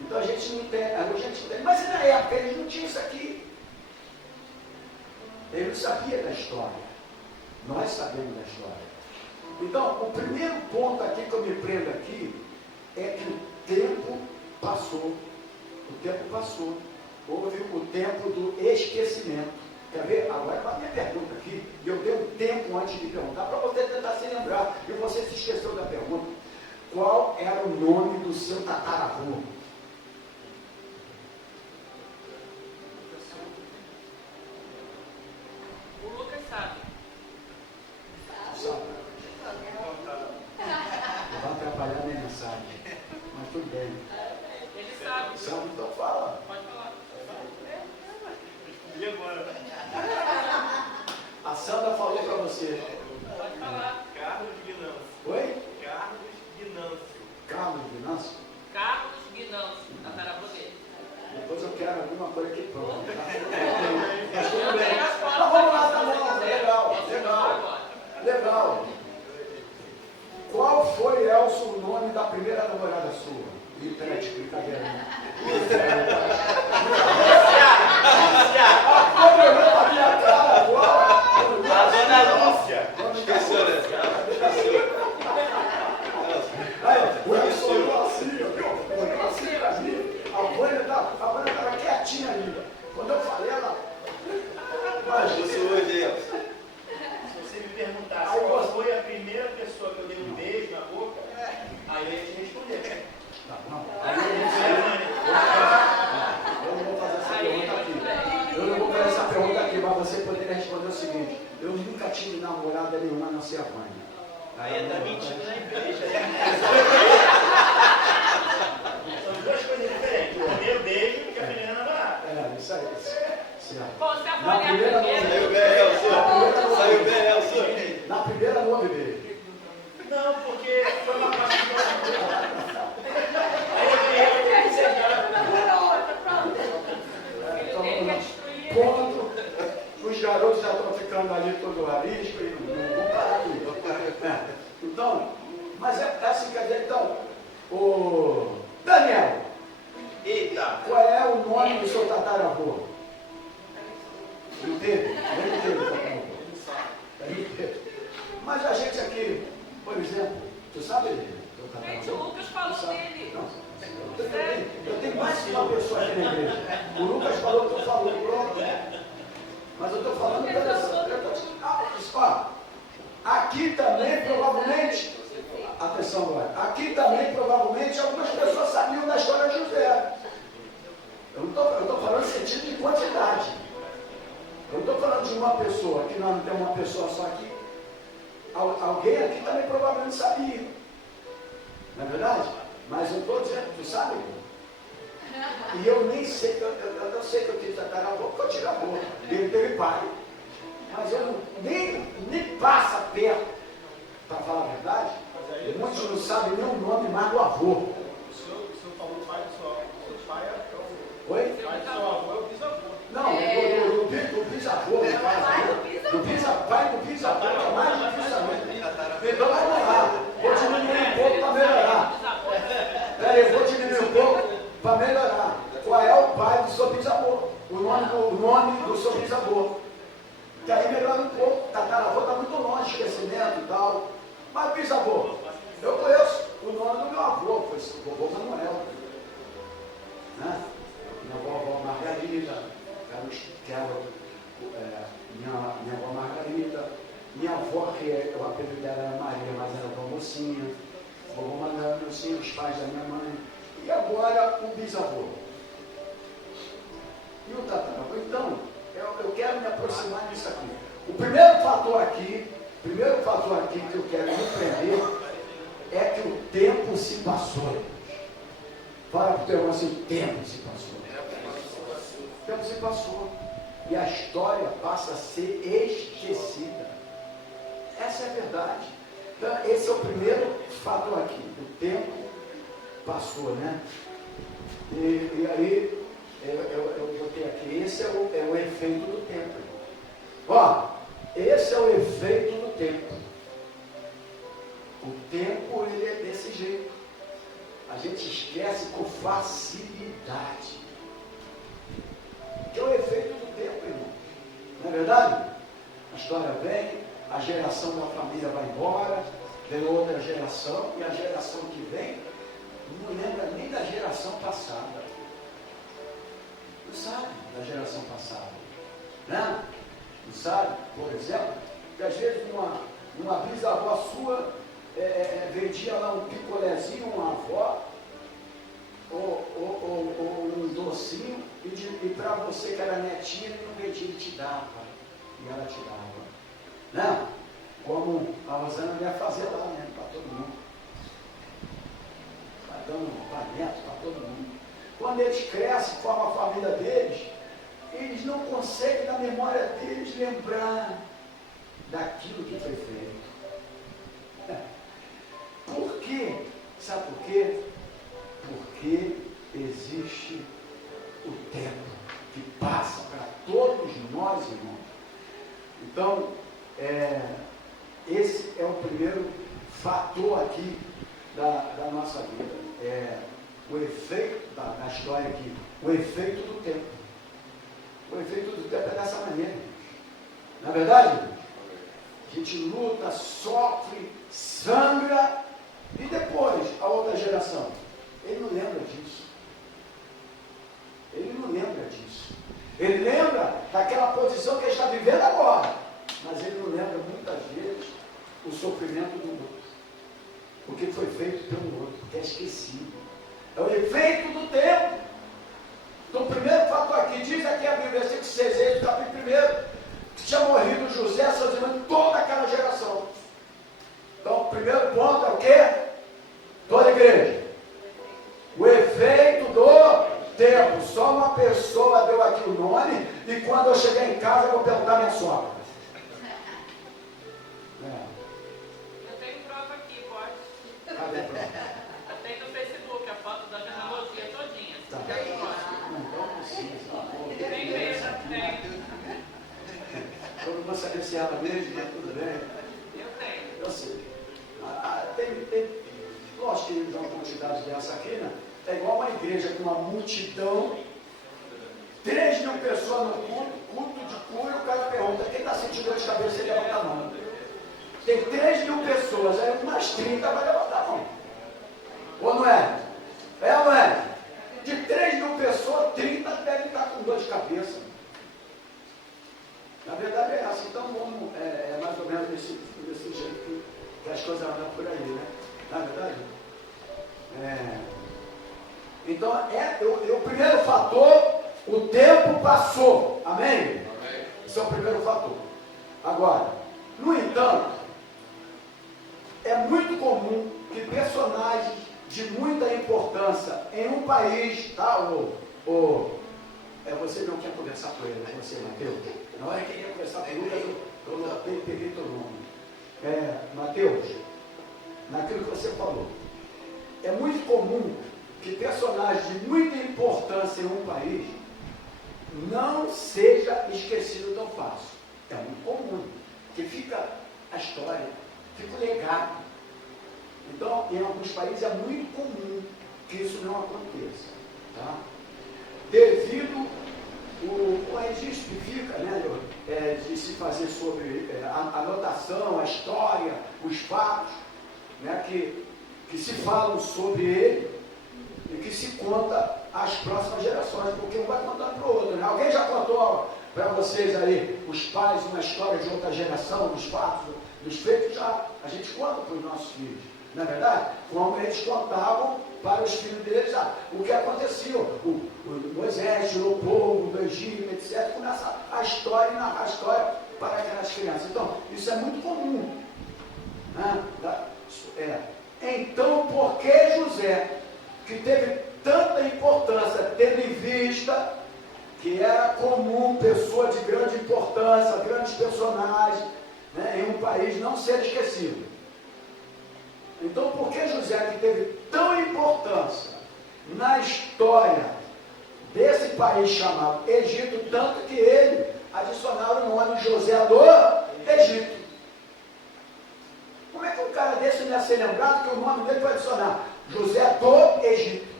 Então a gente não tem, mas na época eles não tinham isso aqui. Ele não sabia da história. Nós sabemos da história. Então, o primeiro ponto aqui que eu me prendo aqui é que o tempo passou. O tempo passou. Houve o tempo do esquecimento. Quer ver? Agora é a minha pergunta aqui. E eu dei um tempo antes de perguntar para você tentar se lembrar. E você se esqueceu da pergunta. Qual era o nome do seu tataravô? O Lucas sabe. Sabe? Vai atrapalhar a minha mensagem. Mas tudo bem. Ele sabe. Sabe? Então fala. Pode falar. E agora? A Sandra falou para você. Pode falar. Carlos Guinâncio. Oi? Carlos Guinâncio. Carlos Vinâncio? Carlos Guinâncio, tataravô dele. Depois eu quero alguma coisa aqui pronta. Mas Eu tudo bem. tenho as fotos. Mas vamos lá, tá bom. Legal, Posso legal. falar agora? Legal. Qual foi, Elson, o nome da primeira namorada sua? Ih, peraí, de brincadeira. Como eu olhei pra minha cara agora? A dona Lúcia. Esqueceu, né? Aí, o Elson olhou assim, olhou assim pra mim. A Vânia estava quietinha ali. Quando eu falei, ela... Imagina. Isso hoje, Elson. Se você me perguntasse qual foi a primeira pessoa que eu dei um beijo na boca, aí eu ia te responder. Tá bom. Aí Eu não vou fazer essa pergunta aqui. Eu não vou fazer essa pergunta aqui, mas você poderia responder o seguinte: eu nunca tive namorada nenhuma, a não ser a Vânia. Aí tá mentindo na igreja. São duas coisas diferentes. O primeiro beijo e a primeira namorada. É, isso aí. Certo. Bom, se a Na Vânia é a primeira primeira. Saiu bem, Elson. Saiu bem, Elson. Na primeira não houve beijo. Não, porque foi uma parte do Aí eu ganhei secado. Filho dele quer destruir ele. Ponto. Os garotos já estão ficando ali todo arisco e não vão parar aqui. É. Então, mas é assim, quer dizer, então, o Daniel, Eita! qual é o nome do seu tataravô? Não teve? Ele não teve tataravô. Ele não teve. Mas a gente aqui, por exemplo, tu sabe ele? Gente, o Lucas falou dele. Não. Eu tenho mais que uma pessoa aqui na igreja. O Lucas falou que eu falo pronto. Mas eu estou falando aqui também provavelmente, atenção agora, aqui também provavelmente algumas pessoas sabiam da história de José. Eu não estou falando em sentido de quantidade. Eu não estou falando de uma pessoa, que nós não temos uma pessoa só aqui. Alguém aqui também provavelmente sabia. Não é verdade? Mas eu estou dizendo, tu sabe? E eu nem sei, eu sei que eu tive tataravô, porque eu tive avô. Ele teve pai. Mas eu nem passa perto, para falar a verdade. Muitos não sabem nem o nome mais do avô. O senhor falou do pai do seu pai é o Oi? pai do seu avô, é o bisavô. Não, do bisavô, no caso. Pai do bisavô, é mais difícil também. Então vamos lá. Vou diminuir um pouco para melhorar. Peraí, vou diminuir um pouco para melhorar. Qual é o pai do seu bisavô? O nome do seu bisavô. Que aí melhora um pouco. Tataravô está muito longe, esquecimento e tal. Mas bisavô, eu conheço o nome do meu avô, foi o vovô Manuel. Né? Minha vovó Margarida, minha avó Margarida, minha avó, que o apelido dela era Maria, mas era vovó Mocinha, vovô Manuel, Mocinha, os pais da minha mãe. E agora o bisavô. E o tataravô. Então, eu quero me aproximar disso aqui. O primeiro fator aqui que eu quero compreender é que o tempo se passou. Fala para o teu irmão assim, o tempo se passou. O tempo se passou. E a história passa a ser esquecida. Essa é a verdade. Então, esse é o primeiro fator aqui. O tempo passou, né? E aí, eu botei aqui, esse é o efeito do tempo. Ó, esse é o efeito do tempo. O tempo, ele é desse jeito. A gente esquece com facilidade. Que é o efeito do tempo, irmão. Não é verdade? A história vem, a geração da família vai embora, vem outra geração, e a geração que vem não lembra nem da geração passada. Não sabe da geração passada. Né? Não sabe, por exemplo, que às vezes uma bisavó sua vendia lá um picolézinho, uma avó, ou um docinho, e para você que era netinha, ele não vendia, ele te dava. E ela te dava. Né? Como a Rosana ia fazer lá, né? Para todo mundo. Vai dando panetto para todo mundo. Quando eles crescem, formam a família deles, eles não conseguem, na memória deles, lembrar daquilo que foi feito. Por quê? Sabe por quê? Porque existe o tempo que passa para todos nós, irmãos. Então, esse é o primeiro fator aqui da nossa vida. O efeito da história aqui, o efeito do tempo. O efeito do tempo é dessa maneira. Não é verdade? A gente luta, sofre, sangra, e depois a outra geração. Ele não lembra disso. Ele não lembra disso. Ele lembra daquela posição que ele está vivendo agora. Mas ele não lembra muitas vezes o sofrimento do outro. O que foi feito pelo outro, que é esquecido. É o efeito do tempo. Então, o primeiro fator aqui, diz aqui a Bíblia, versículo 6, capítulo 1, que tinha morrido José, seus irmãos, toda aquela geração. Então, o primeiro ponto é o quê? Toda a igreja. O efeito do tempo. Só uma pessoa deu aqui o nome, e quando eu chegar em casa, eu vou perguntar à minha sogra. Eu tenho prova aqui, pode? Cadê a prova? Tem no Facebook a foto da genealogia todinha. Tá. Não precisa. Tem mesmo, tem. Eu não vou saber se é ela mesmo, mas tudo bem. Eu tenho. Eu sei. Nós temos uma quantidade dessa aqui, né? É igual uma igreja com uma multidão, 3.000 pessoas no culto de cura, e o cara pergunta, quem está sentindo dor de cabeça, ele levanta a mão. Tem 3.000 pessoas, aí umas 30 vai levantar a mão. Ou não é? É ou não é? De 3.000 pessoas, 30 devem estar com dor de cabeça. Na verdade é assim, então é mais ou menos desse jeito que as coisas andam por aí, né? Na verdade? Então, o primeiro fator, o tempo passou. Amém? Amém? Esse é o primeiro fator. Agora, no entanto, é muito comum que personagens de muita importância em um país, tá? Você não quer conversar com ele, você, Mateus. Na hora que ele ia conversar com ele, eu peguei teu nome. Mateus, naquilo que você falou, é muito comum que personagens de muita importância em um país não seja esquecido tão fácil. É muito comum, que fica a história, fica o legado. Então, em alguns países é muito comum que isso não aconteça. Tá? Devido o registro que fica, né, de se fazer sobre a anotação, a história, os fatos, né, que se falam sobre ele e que se conta às próximas gerações, porque um vai contando para o outro. Né? Alguém já contou para vocês aí, os pais, uma história de outra geração, dos fatos, dos feitos? Já a gente conta para os nossos filhos. Na verdade, como eles contavam para os filhos deles o que acontecia, o Moisés, o povo do Egito, etc. Começa a história e narrar a história para aquelas crianças. Então, isso é muito comum. Então, por que José, que teve tanta importância, tendo em vista que era comum pessoa de grande importância, grandes personagens, né, em um país não ser esquecido? Então, por que José, que teve tão importância na história desse país chamado Egito, tanto que ele adicionaram o nome José do Egito? Como é que um cara desse não ia ser lembrado que o nome dele vai adicionar José do Egito?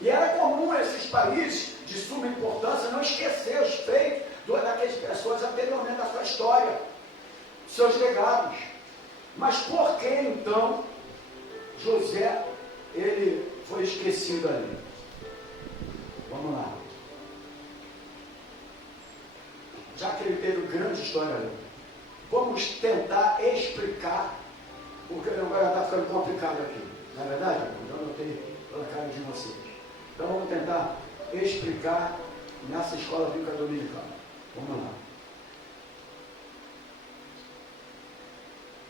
E era comum esses países de suma importância não esquecer os feitos daquelas pessoas anteriormente da sua história, seus legados. Mas por que então José ele foi esquecido ali? Vamos lá. Já que ele teve grande história ali, vamos tentar explicar, porque agora está ficando complicado aqui. Não é verdade? Eu já notei pela cara de vocês. Então vamos tentar explicar nessa escola bíblica dominical. Vamos lá.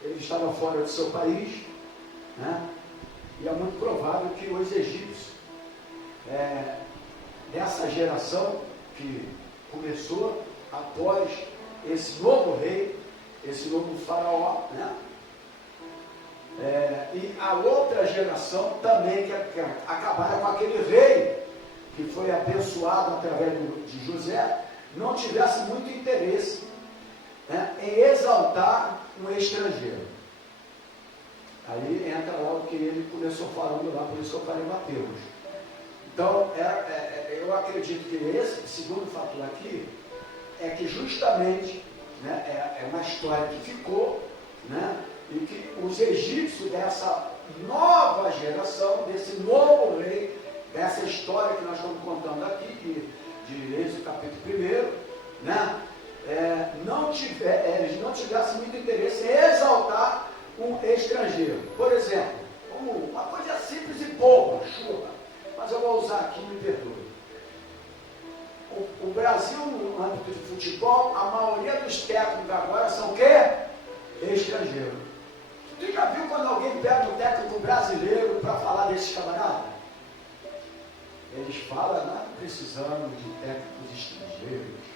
Ele estava fora do seu país, né? E é muito provável que os egípcios, dessa geração que começou após esse novo rei, esse novo faraó, né? E a outra geração também que acabaram com aquele rei que foi abençoado através de José, não tivesse muito interesse, né, em exaltar um estrangeiro. Aí entra lá o que ele começou falando lá, por isso que eu falei Mateus. Então, eu acredito que esse segundo fator aqui é que justamente, né, é uma história que ficou, né, e que os egípcios dessa nova geração, desse novo rei, dessa história que nós estamos contando aqui, de Êxodo capítulo 1, né, eles não tivessem muito interesse em exaltar um estrangeiro. Por exemplo, uma coisa simples e boba, chuva, mas eu vou usar aqui, me perdoe. O Brasil, no âmbito de futebol, a maioria dos técnicos agora são o quê? Estrangeiros. Tu já viu quando alguém pega um técnico brasileiro para falar desses camaradas? Eles falam, nós precisamos de técnicos estrangeiros.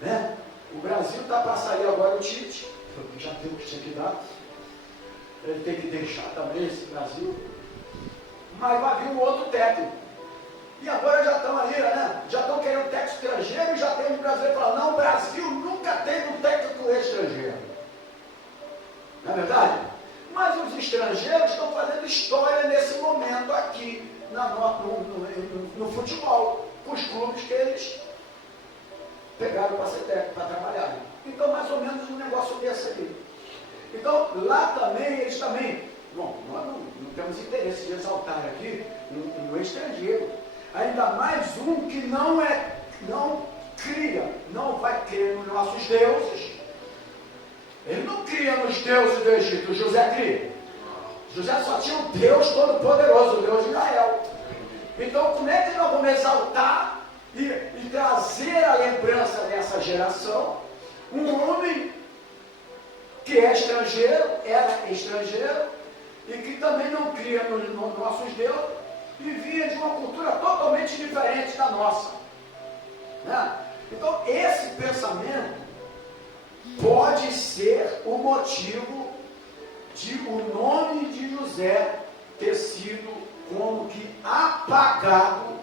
Né? O Brasil está para sair agora o Tite, já tem o que tinha que dar. Ele tem que deixar também esse Brasil. Mas vai vir um outro técnico. E agora já estão aí, né? Já estão querendo técnico estrangeiro e já tem um brasileiro falando, não, o Brasil nunca teve um técnico estrangeiro. Não é verdade? Mas os estrangeiros estão fazendo história nesse momento aqui, no futebol, com os clubes que eles pegaram para ser técnico, para trabalhar. Então, mais ou menos um negócio desse aqui. Então, lá também, eles também, bom, nós não temos interesse de exaltar aqui no estrangeiro. Ainda mais um que não vai crer nos nossos deuses. Ele não cria nos deuses do Egito, José cria. José só tinha um Deus todo-poderoso, o Deus de Israel. Então, como é que nós vamos exaltar e trazer a lembrança dessa geração um homem que é estrangeiro, era estrangeiro, e que também não cria nos nossos deuses, e vinha de uma cultura totalmente diferente da nossa. Né? Então, esse pensamento pode ser o motivo de o nome de José ter sido como que apagado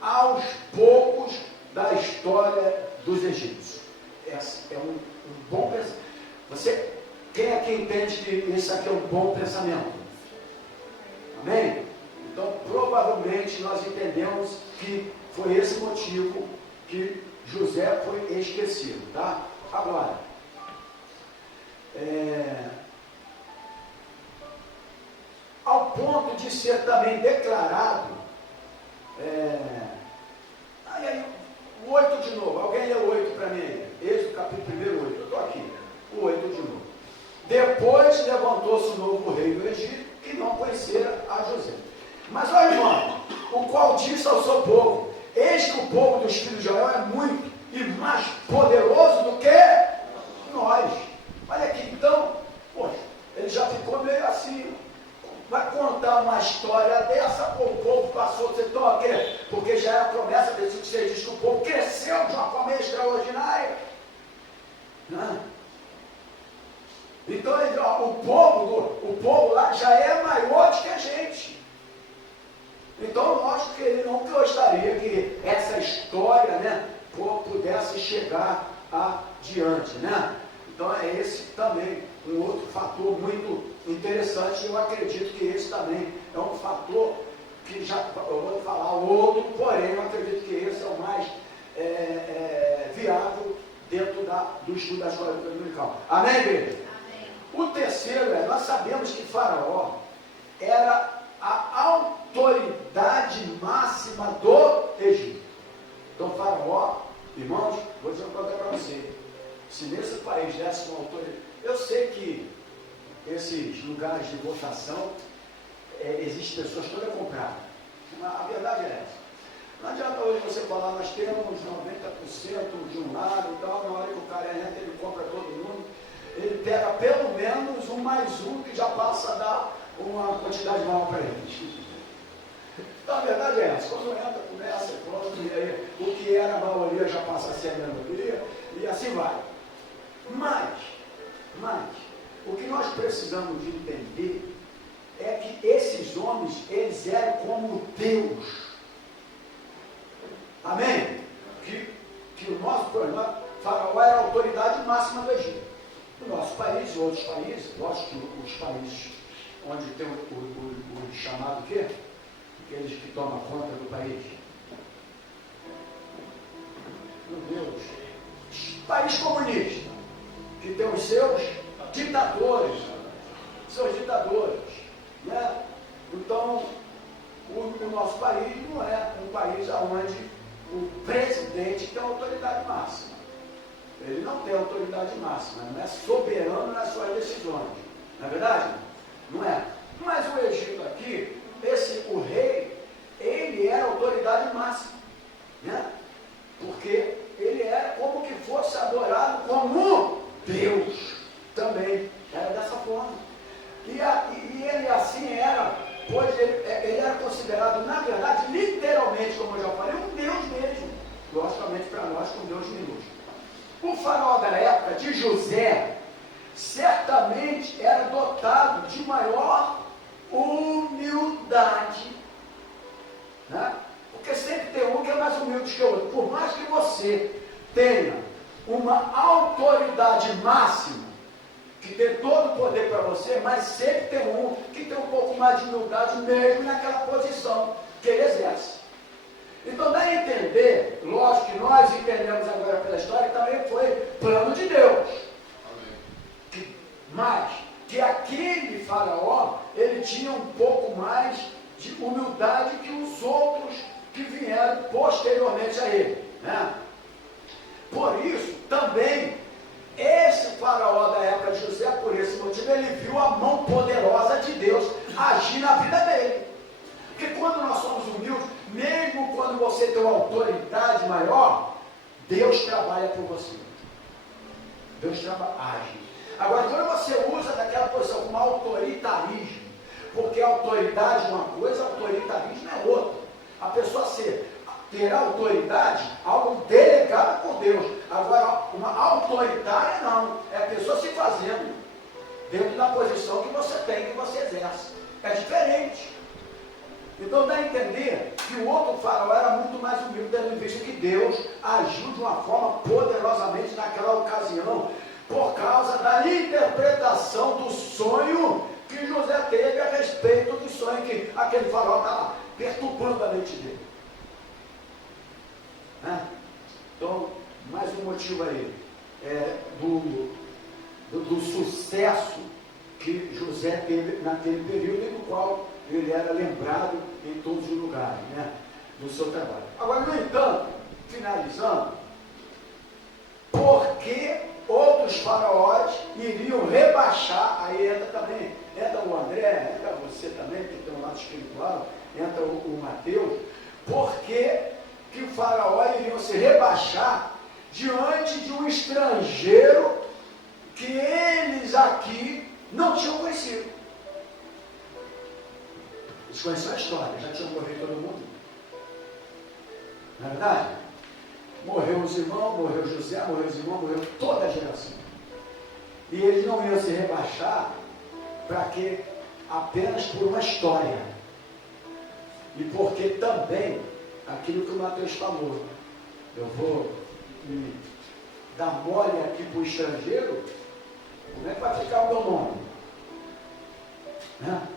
aos poucos da história dos egípcios. Esse é um bom pensamento. Quem é que entende que isso aqui é um bom pensamento? Amém? Então, provavelmente, nós entendemos que foi esse motivo que José foi esquecido, tá? Agora, ao ponto de ser também declarado, aí, o 8 de novo, alguém lê o 8 para mim aí? Êxodo capítulo 1, 8, eu estou aqui, o 8 de novo. Depois levantou levantou-se um novo rei do Egito, que não conhecera a José. Mas, ó irmão, o qual disse ao seu povo: eis que o povo dos filhos de Israel é muito e mais poderoso do que nós. Olha aqui, então, poxa, ele já ficou meio assim. Vai contar uma história dessa, o povo passou a dizer, porque já era a promessa desse que você diz que o povo cresceu de uma forma extraordinária. Né? Então, o povo lá já é maior do que a gente. Então, lógico que ele não gostaria que essa história, né, pudesse chegar adiante, né? Então, é esse também um outro fator muito interessante. Eu acredito que esse também é um fator que eu vou falar outro, porém, eu acredito que esse é o mais viável dentro do estudo da escola dominical. Amém, igreja? Amém. O terceiro nós sabemos que Faraó era a autoridade máxima do Egito. Então, Faraó, irmãos, vou dizer uma coisa para você. Se nesse país desse uma autoridade, eu sei que esses lugares de votação, existem pessoas todas compradas. A verdade é essa. Não adianta hoje você falar, nós temos 90% de um lado e tal, na hora que o cara entra, ele compra todo mundo, ele pega pelo menos um mais um que já passa a dar uma quantidade maior para eles. Então a verdade é essa, quando entra, começa, pronto, e aí o que era a maioria já passa a ser a minoria, e assim vai. Mas, o que nós precisamos de entender é que esses homens, eles eram como Deus. Amém? Que o nosso problema, Faraó era a autoridade máxima do Egito. No nosso país e outros países, lógico que os países onde tem o chamado o quê? Aqueles que tomam conta do país. Meu Deus. País comunista, que tem os seus ditadores. Né? Então, o nosso país não é um país onde o presidente tem autoridade máxima. Ele não tem autoridade máxima, não é soberano nas suas decisões. Não é verdade? Não é. Mas o Egito aqui, o rei, ele era a autoridade máxima. Né? Porque ele era como que fosse adorado como Deus. Também era dessa forma. E ele assim era, pois ele era considerado, na verdade, literalmente, como eu já falei, um Deus mesmo. Logicamente para nós, um Deus minúsculo. O faraó da época de José, certamente era dotado de maior humildade. Né? Porque sempre tem um que é mais humilde que o outro. Por mais que você tenha uma autoridade máxima, que tem todo o poder para você, mas sempre tem um que tem um pouco mais de humildade mesmo naquela posição que ele exerce. Então dá a entender, lógico que nós entendemos agora pela história, que também foi plano de Deus. Mas que aquele faraó, ele tinha um pouco mais de humildade que os outros que vieram posteriormente a ele. Né? Por isso, também, esse faraó da época de José, por esse motivo, ele viu a mão poderosa de Deus agir na vida dele. Porque quando nós somos humildes, mesmo quando você tem uma autoridade maior, Deus trabalha por você. Deus age. Agora, quando você usa daquela posição como autoritarismo, porque autoridade é uma coisa, autoritarismo é outra. A pessoa ter autoridade, algo delegado por Deus. Agora, uma autoritária não. É a pessoa se fazendo dentro da posição que você tem, que você exerce. É diferente. Então dá a entender que o outro faraó era muito mais humilde, tendo em vista que Deus agiu de uma forma poderosamente naquela ocasião, por causa da interpretação do sonho que José teve a respeito do sonho que aquele faraó estava perturbando a mente dele. Então, mais um motivo aí do sucesso que José teve naquele período e do qual ele era lembrado em todos os lugares, né, do seu trabalho. Agora, no entanto, finalizando, por que outros faraós iriam rebaixar, aí entra também, entra o André, entra você também, que tem um lado espiritual, entra o Mateus, porque que o faraó iriam se rebaixar diante de um estrangeiro que eles aqui não tinham conhecido. Eles conheciam a história, já tinham morrido todo mundo. Não é verdade? Morreu os irmãos, morreu José, morreu os irmãos, morreu toda a geração. E eles não iam se rebaixar para quê? Apenas por uma história. E porque também, aquilo que o Mateus falou, eu vou me dar mole aqui para o estrangeiro, como é que vai ficar o meu nome? Né?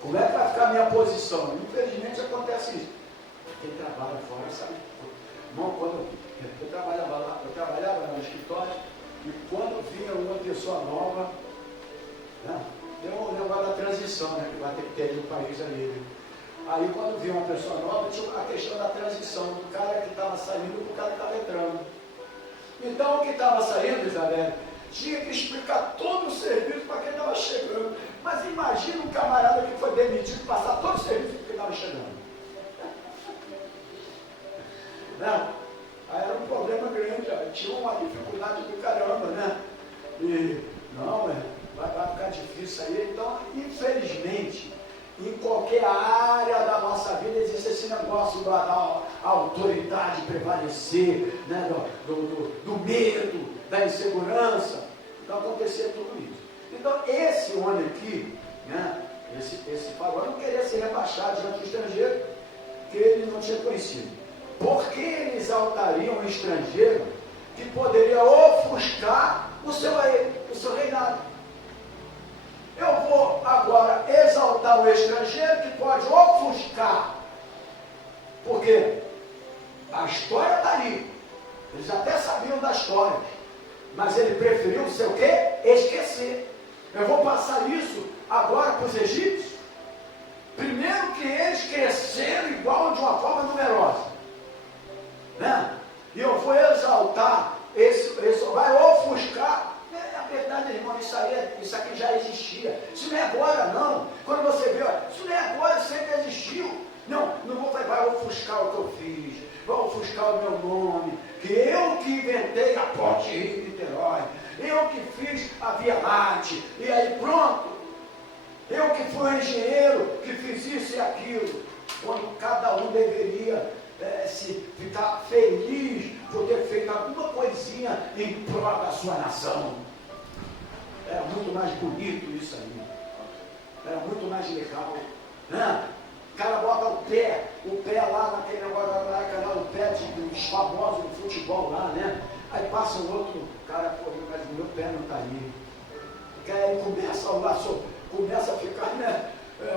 Como é que vai ficar a minha posição? Infelizmente acontece isso. Quem trabalha fora sabe. Irmão, quando eu trabalhava no escritório, e quando vinha uma pessoa nova, né? Tem um negócio da transição, né? Que vai ter que ter no país ali. Né? Aí quando vinha uma pessoa nova, tinha a questão da transição, do cara que estava saindo para o cara que estava entrando. Então o que estava saindo, Isabel, tinha que explicar todo o serviço para quem estava chegando. Mas imagina um camarada que foi demitido passar todo o serviço para quem estava chegando. Não, aí era um problema grande, tinha uma dificuldade do caramba, né? E não, vai ficar difícil aí. Então, infelizmente, em qualquer área da nossa vida existe esse negócio da autoridade prevalecer, né? do medo, da insegurança. Então acontecia tudo isso. Então esse homem aqui, né? esse faraó não queria se rebaixar diante do estrangeiro que ele não tinha conhecido. Porque eles exaltariam um estrangeiro que poderia ofuscar o seu reinado. Eu vou agora exaltar o estrangeiro que pode ofuscar. Por quê? A história está ali. Eles até sabiam da história. Mas ele preferiu ser o quê? Esquecer. Eu vou passar isso agora para os egípcios. Primeiro que eles cresceram igual de uma forma numerosa. Né? E eu vou exaltar, vai ofuscar. Na verdade, irmão, isso aqui já existia. Isso não é agora, não. Quando você vê, olha, isso não é agora, sempre existiu. Não vai ofuscar o que eu fiz, vai ofuscar o meu nome, que eu que inventei a Ponte Rio-Niterói, eu que fiz a Via Láctea, e aí pronto. Eu que fui o engenheiro, que fiz isso e aquilo. Quando cada um deveria se ficar feliz por ter feito alguma coisinha em prol da sua nação. Era muito mais bonito isso aí. Era muito mais legal. Né? O cara bota o pé lá naquele negócio lá, o pé dos famosos do futebol lá, né? Aí passa o outro cara, pô, mas o meu pé não está ali. Aí começa a ficar, né?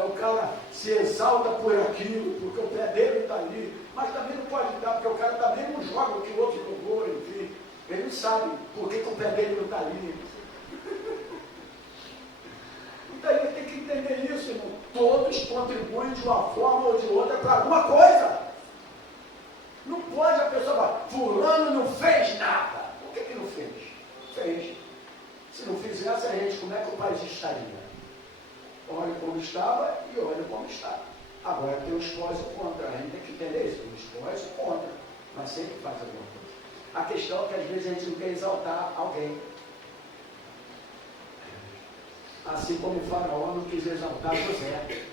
O cara se exalta por aquilo, porque o pé dele está ali, mas também não pode dar, porque o cara também não joga o que o outro jogou, enfim. Ele não sabe por que o pé dele não está ali. Então ele tem que entender isso, irmão. Todos contribuem de uma forma ou de outra para alguma coisa. Não pode a pessoa falar, fulano não fez nada. Por que não fez? Fez. Se não fizesse a gente, como é que o país estaria? Olha como estava e olha como está. Agora tem os pós e contra. A gente tem que entender isso. Tem os pós e contra. Mas sempre faz alguma coisa. A questão é que às vezes a gente não quer exaltar alguém. Assim como o faraó não quis exaltar José.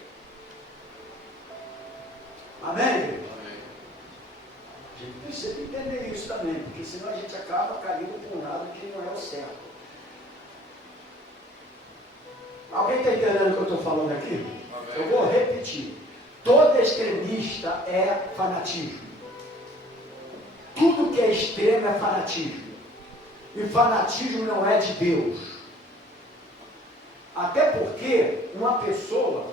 Amém? Amém. A gente precisa entender isso também, porque senão a gente acaba caindo por um lado que não é o certo. Alguém está entendendo o que eu estou falando aqui? Amém. Eu vou repetir. Todo extremista é fanatismo. Tudo que é extremo é fanatismo. E fanatismo não é de Deus. Até porque uma pessoa,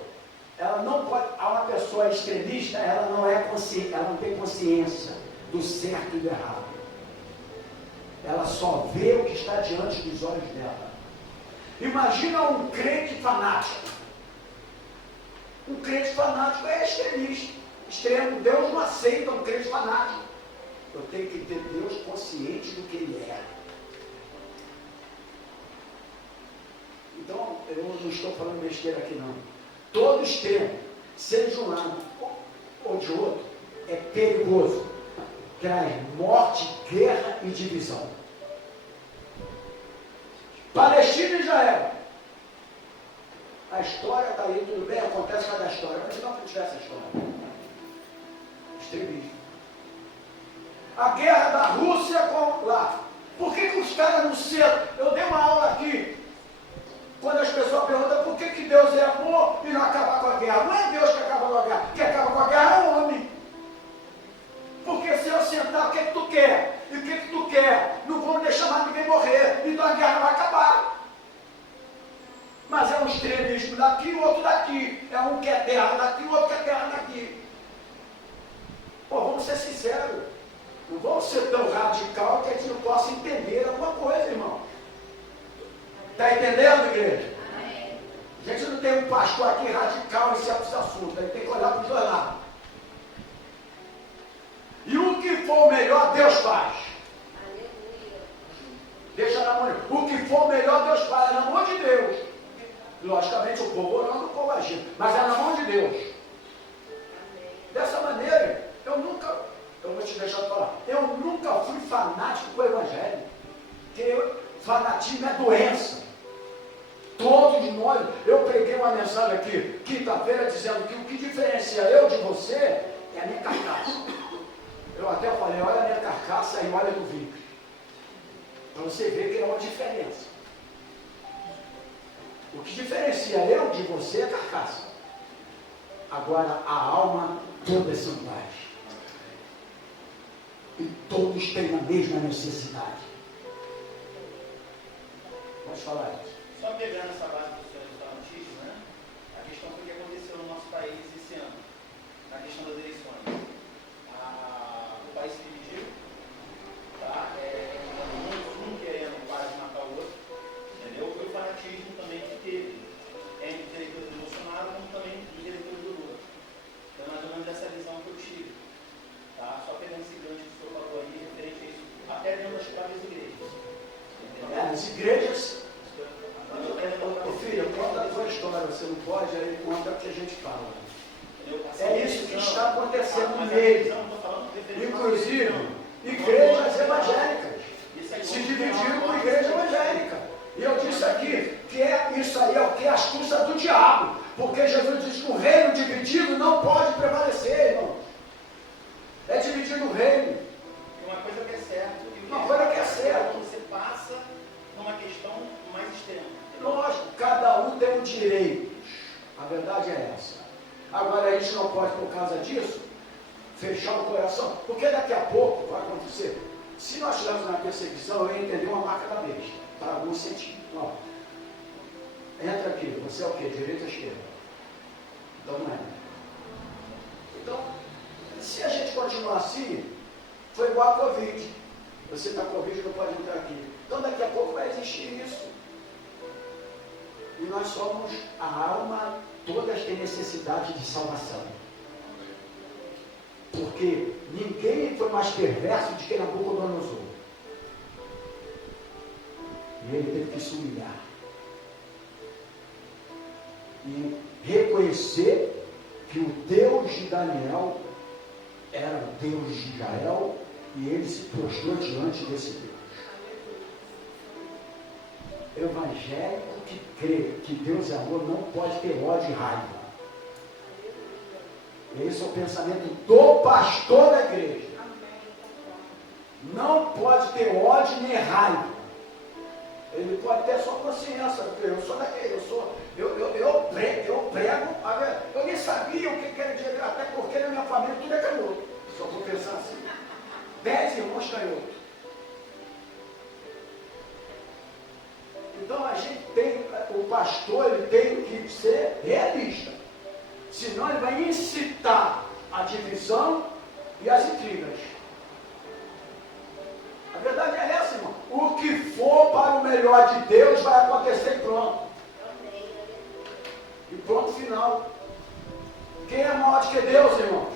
ela não pode, uma pessoa extremista, ela não tem consciência do certo e do errado. Ela só vê o que está diante dos olhos dela. Imagina um crente fanático. Um crente fanático é extremista. Extremo. Deus não aceita um crente fanático. Eu tenho que ter Deus consciente do que Ele é. eu não estou falando besteira aqui não. Todo extremo, seja de um lado ou de outro, é perigoso. Traz morte, guerra e divisão. Palestina e Israel. A história está aí, tudo bem, acontece cada história, mas não que tivesse a história. Extremismo. A guerra da Rússia com lá. Por que os caras não se... Eu dei uma aula aqui, quando as pessoas perguntam por que Deus é amor e não acaba com a guerra. Não é Deus que acaba com a guerra. Quem acaba com a guerra é o homem. Porque se eu sentar, o que tu quer? E o que tu quer? Não vamos deixar mais ninguém morrer. Então a guerra vai acabar. Mas é um extremismo daqui, o outro daqui. É um que é terra daqui, o outro que é terra daqui. Pô, vamos ser sinceros. Não vamos ser tão radical que a gente não possa entender alguma coisa, irmão. Está entendendo, igreja? Amém. A gente não tem um pastor aqui radical em certos assuntos. A gente tem que olhar para os dois lados. E o que for o melhor, Deus faz. Aleluia. Deixa na mão. O que for o melhor, Deus faz. É na mão de Deus. Logicamente o povo orando, o povo agindo. Mas é na mão de Deus. Amém. Dessa maneira, eu vou te deixar falar. Eu nunca fui fanático com o Evangelho. Porque fanatismo é doença. Todos nós, eu preguei uma mensagem aqui, quinta-feira, dizendo que o que diferencia eu de você é a minha carcaça. Eu até falei, olha a minha carcaça e olha do vinho. Para você ver que é uma diferença. O que diferencia eu de você é a carcaça. Agora a alma toda é santagem. E todos têm a mesma necessidade. Pode falar isso. Só pegando essa base do senhor da notícia, né? A questão foi o que aconteceu no nosso país esse ano, na questão das eleições. O país se dividiu, tá? Um querendo quase matar o outro, entendeu? Foi o fanatismo também que teve entre os eleitores do Bolsonaro, como também os eleitores do Lula. Então, mais ou menos essa visão que eu tive. Tá? Só pegando esse gancho que o senhor falou aí, referente a isso, até dentro das próprias igrejas. Entendeu? As igrejas. Filho, conta a tua história, você não pode, aí conta o que a gente fala. É isso que está acontecendo mesmo. Inclusive, igrejas evangélicas se dividiram com igreja evangélica. E eu disse aqui que isso aí é o que? A astúcia do diabo. Porque Jesus diz que o reino dividido não pode prevalecer, irmão. É dividir o reino. Uma coisa que é certa. Uma coisa que é certa. Você passa numa questão mais extrema. Lógico, cada um tem um direito. A verdade é essa. Agora a gente não pode, por causa disso, fechar o coração. Porque daqui a pouco vai acontecer. Se nós estivermos na perseguição, eu ia entender uma marca da besta. Para alguns sentidos. Ó, entra aqui, você é o quê? Direita ou esquerda? Então não é. Então, se a gente continuar assim, foi igual a Covid. Você está com Covid, não pode entrar aqui. Então daqui a pouco vai existir isso. E nós somos a alma, todas têm necessidade de salvação. Porque ninguém foi mais perverso do que Nabucodonosor. E ele teve que se humilhar. E reconhecer que o Deus de Daniel era o Deus de Israel e ele se prostrou diante desse Deus. Evangélico que crê que Deus é amor não pode ter ódio e raiva. Esse é o pensamento do pastor da igreja. Não pode ter ódio nem raiva. Ele pode ter sua consciência, porque eu sou daquele, eu prego, eu nem sabia o que era dizer, até porque na minha família tudo é canhoto. Só vou pensar assim. 10 irmãos canhotos. Então a gente tem, o pastor ele tem que ser realista. Senão ele vai incitar a divisão e as intrigas. A verdade é essa, irmão. O que for para o melhor de Deus vai acontecer e pronto. E pronto, final. Quem é maior do que Deus, irmãos?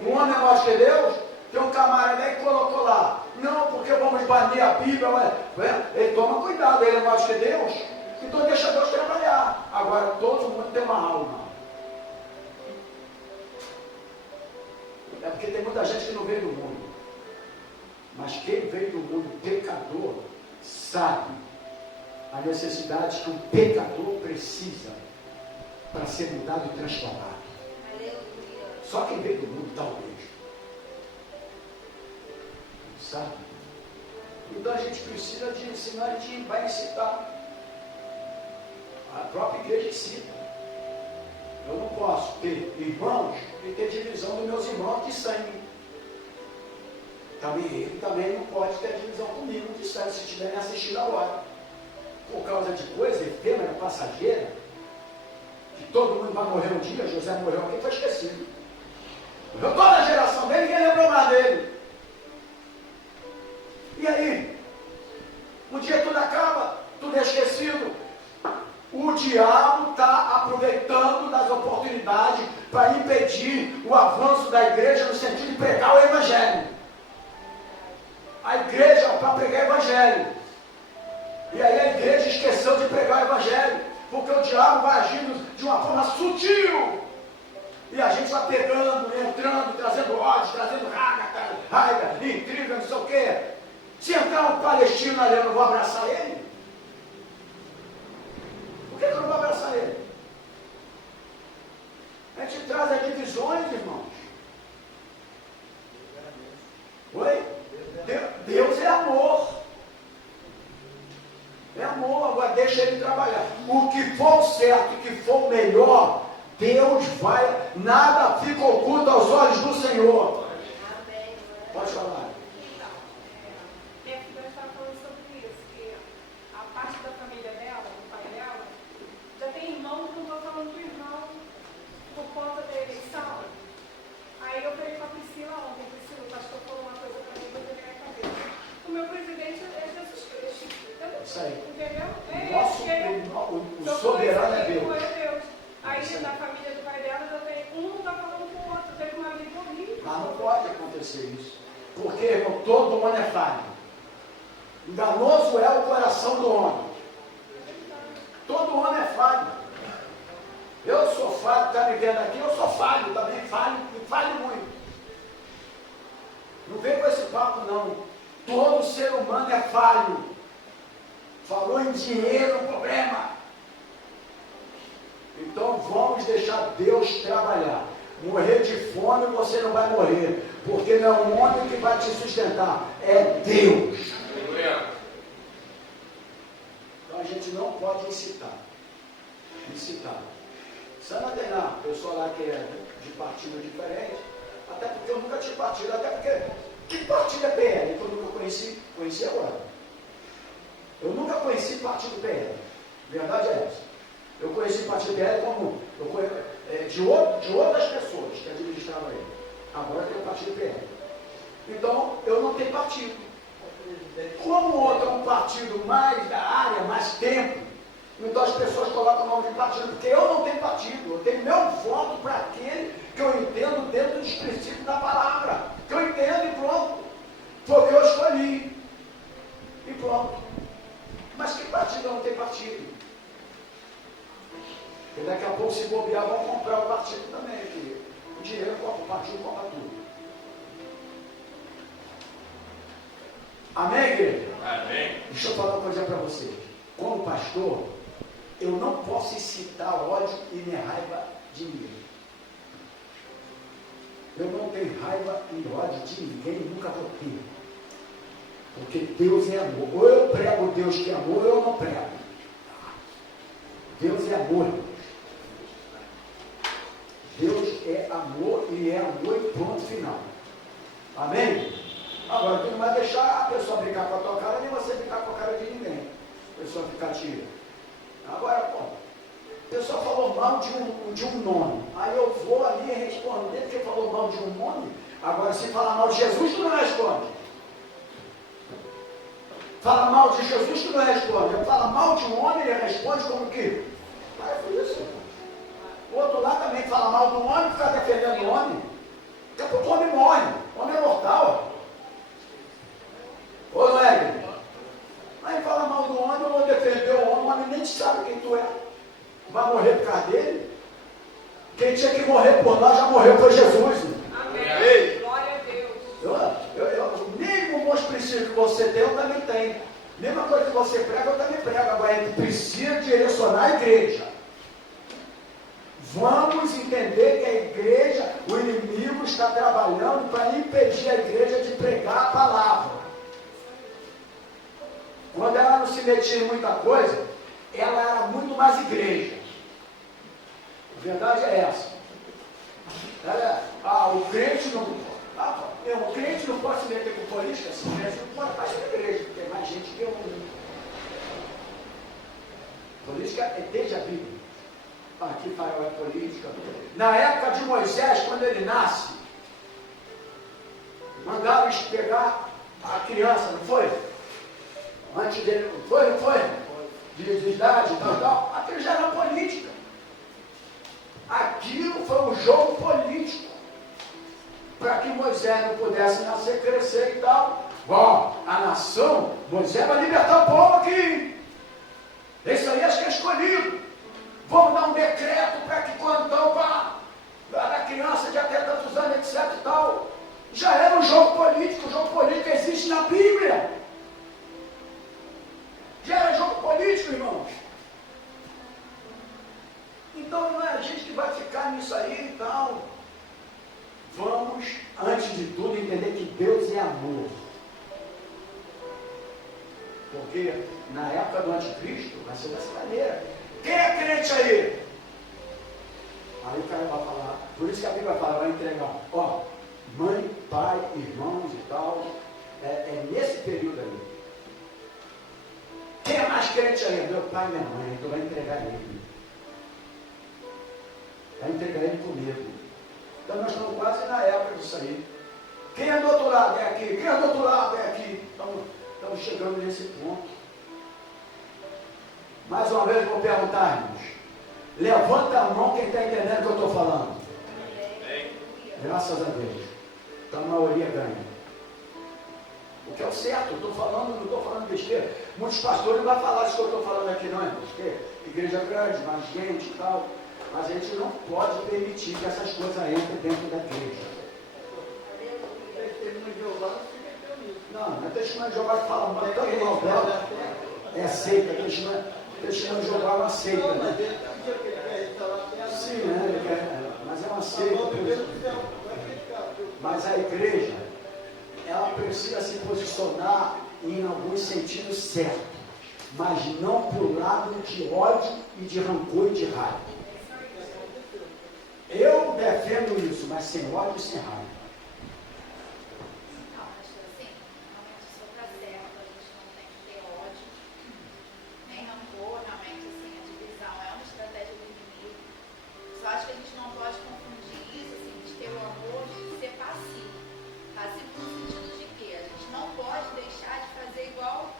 Um homem é maior do que Deus? Tem um camarada aí que colocou lá. Não, porque vamos banir a Bíblia. Ele toma cuidado, ele é maior do que Deus. Então deixa Deus trabalhar. Agora todo mundo tem uma alma. É porque tem muita gente que não veio do mundo. Mas quem veio do mundo pecador sabe a necessidade que um pecador precisa para ser mudado e transformado. Só quem veio do mundo talvez. Sabe? Então a gente precisa de ensinar, a gente vai incitar. A própria igreja incita. Eu não posso ter irmãos e ter divisão dos meus irmãos de sangue. Também ele também não pode ter divisão comigo de sangue se estiverem assistindo agora. Por causa de coisa efêmera, passageira, que todo mundo vai morrer um dia. José morreu aqui, foi esquecido. Morreu toda a geração dele, ninguém lembrou mais dele. E aí? Um dia tudo acaba, tudo é esquecido. O diabo está aproveitando das oportunidades para impedir o avanço da igreja no sentido de pregar o evangelho. A igreja para pregar o evangelho. E aí a igreja esqueceu de pregar o evangelho, porque o diabo vai agindo de uma forma sutil. E a gente vai pegando, entrando, trazendo ódio, trazendo raiva, intriga, não sei o quê. Se entrar um palestino ali, eu não vou abraçar ele? Por que eu não vou abraçar ele? A gente traz as divisões, irmãos. Oi? Deus é amor. É amor, agora deixa ele trabalhar. O que for certo, o que for melhor, Deus vai, nada fica oculto aos olhos do Senhor. Pode falar. Aí eu falei com a Priscila ontem, Priscila, o pastor falou uma coisa para mim que eu tenho na cabeça. O meu presidente é Jesus Cristo. Isso aí. Entendeu? O soberano é Deus. Aí na família do pai dela já tem um está falando com o outro, teve uma briga horrível. Mas não pode acontecer isso. Porque, irmão, todo homem é falho. Enganoso é o coração do homem. Todo homem é falho. Eu sou falho, está me vendo aqui, eu sou falho, também falho, e falho muito. Não vem com esse papo não. Todo ser humano é falho. Falou em dinheiro, problema. Então vamos deixar Deus trabalhar. Morrer de fome você não vai morrer, porque não é um homem que vai te sustentar, é Deus. Então a gente não pode incitar. Sana tem lá, pessoal lá que é de partido diferente, até porque eu nunca tinha partido, até porque, que partido é PL? Que eu nunca conheci agora. Eu nunca conheci partido PL, verdade é essa. Eu conheci partido PL como, de outras pessoas que administravam ele. Agora tem o partido PL. Então, eu não tenho partido. Como o outro é um partido mais da área, mais tempo, então as pessoas colocam o nome de partido, porque eu não tenho partido, eu tenho meu voto para aquele que eu entendo dentro dos princípios da palavra, que eu entendo e pronto, foi o que eu escolhi, e pronto. Mas que partido eu não tenho partido? E daqui a pouco, se bobear, vão comprar o partido também, que o dinheiro compra, o partido compra tudo. Amém, igreja? Amém. Deixa eu falar uma coisa para vocês. Como pastor, eu não posso incitar ódio e nem raiva de ninguém. Eu não tenho raiva e ódio de ninguém, nunca vou ter. Porque Deus é amor. Ou eu prego Deus que é amor, ou eu não prego. Deus é amor. Deus é amor e é amor e pronto, final. Amém? Agora, tu não vai deixar a pessoa brincar com a tua cara, nem você brincar com a cara de ninguém. A pessoa ficar tira. Agora, pô, a pessoa falou mal de um nome. Aí eu vou ali responder porque falou mal de um nome. Agora, se falar mal de Jesus, tu não responde. Fala mal de Jesus, tu não responde. Fala mal de um homem, ele responde como que? Faz isso. O outro lá também fala mal do homem, fica defendendo o homem. Daqui a pouco o homem morre. O homem é mortal. Ô, não é? Aí fala mal do homem, eu vou defender o homem nem gente sabe quem tu é. Vai morrer por causa dele? Quem tinha que morrer por nós já morreu por Jesus. Né? Amém. Glória a Deus. O mesmo bons princípios que você tem, eu também tenho. Mesma coisa que você prega, eu também prego. Agora, a gente precisa direcionar a igreja. Vamos entender que a igreja, o inimigo está trabalhando para impedir a igreja de pregar a palavra. Quando ela não se metia em muita coisa, ela era muito mais igreja. A verdade é essa. O crente não... o crente não pode se meter com política, assim, o crente não pode fazer na igreja, porque tem mais gente que eu. Política é desde a Bíblia. Aqui Fael é política. Na época de Moisés, quando ele nasce, mandaram pegar a criança, não foi? Antes dele, não foi? De idade, tal. Aquilo já era política. Aquilo foi um jogo político. Para que Moisés não pudesse nascer, crescer e tal. Bom, a nação, Moisés vai libertar o povo aqui. Esse aí acho que é escolhido. Vamos dar um decreto para que quando então, a criança de até tantos anos, etc e tal. Já era um jogo político. O jogo político existe na Bíblia. Já era jogo político, irmãos. Então não é a gente que vai ficar nisso aí e tal. Vamos, antes de tudo, entender que Deus é amor. Porque na época do anticristo vai ser dessa maneira. Quem é crente aí? Aí o cara vai falar, por isso que a Bíblia fala, vai entregar, mãe, pai, irmãos e tal. É nesse período aí. Quem é mais crente aí? Meu pai e minha mãe, então vai entregar ele. Vai entregar ele comigo. Então nós estamos quase na época disso aí. Quem é do outro lado é aqui, quem é do outro lado é aqui. Estamos chegando nesse ponto. Mais uma vez eu vou perguntar, irmãos. Levanta a mão quem está entendendo o que eu estou falando. Graças a Deus. Então a maioria ganha. O que é o certo, não estou falando besteira. Muitos pastores não vão falar isso que eu estou falando aqui, não, irmãos. Porque igreja grande, mais gente e tal. Mas a gente não pode permitir que essas coisas entrem dentro da igreja. Testemunho de Jeová não se meteu nisso. Não é testemunho de Jeová que fala tanto mal dela. É seita, testemunho de Jeová é uma seita, Não, né? mas ele pediu que ele quer instalar terra. Sim, né? Ele quer, mas é uma seita. Mas a igreja, ela precisa se posicionar em alguns sentidos certos, mas não por lado de ódio e de rancor e de raiva. Eu defendo isso, mas sem ódio e sem raiva. Não, acho que assim, realmente isso está certo, a gente não tem que ter ódio, nem rancor, realmente assim, a divisão é uma estratégia do inimigo. Só acho que a gente não pode confundir isso, assim, de ter o amor, de ser passivo. Passivo no sentido de que a gente não pode deixar de fazer igual,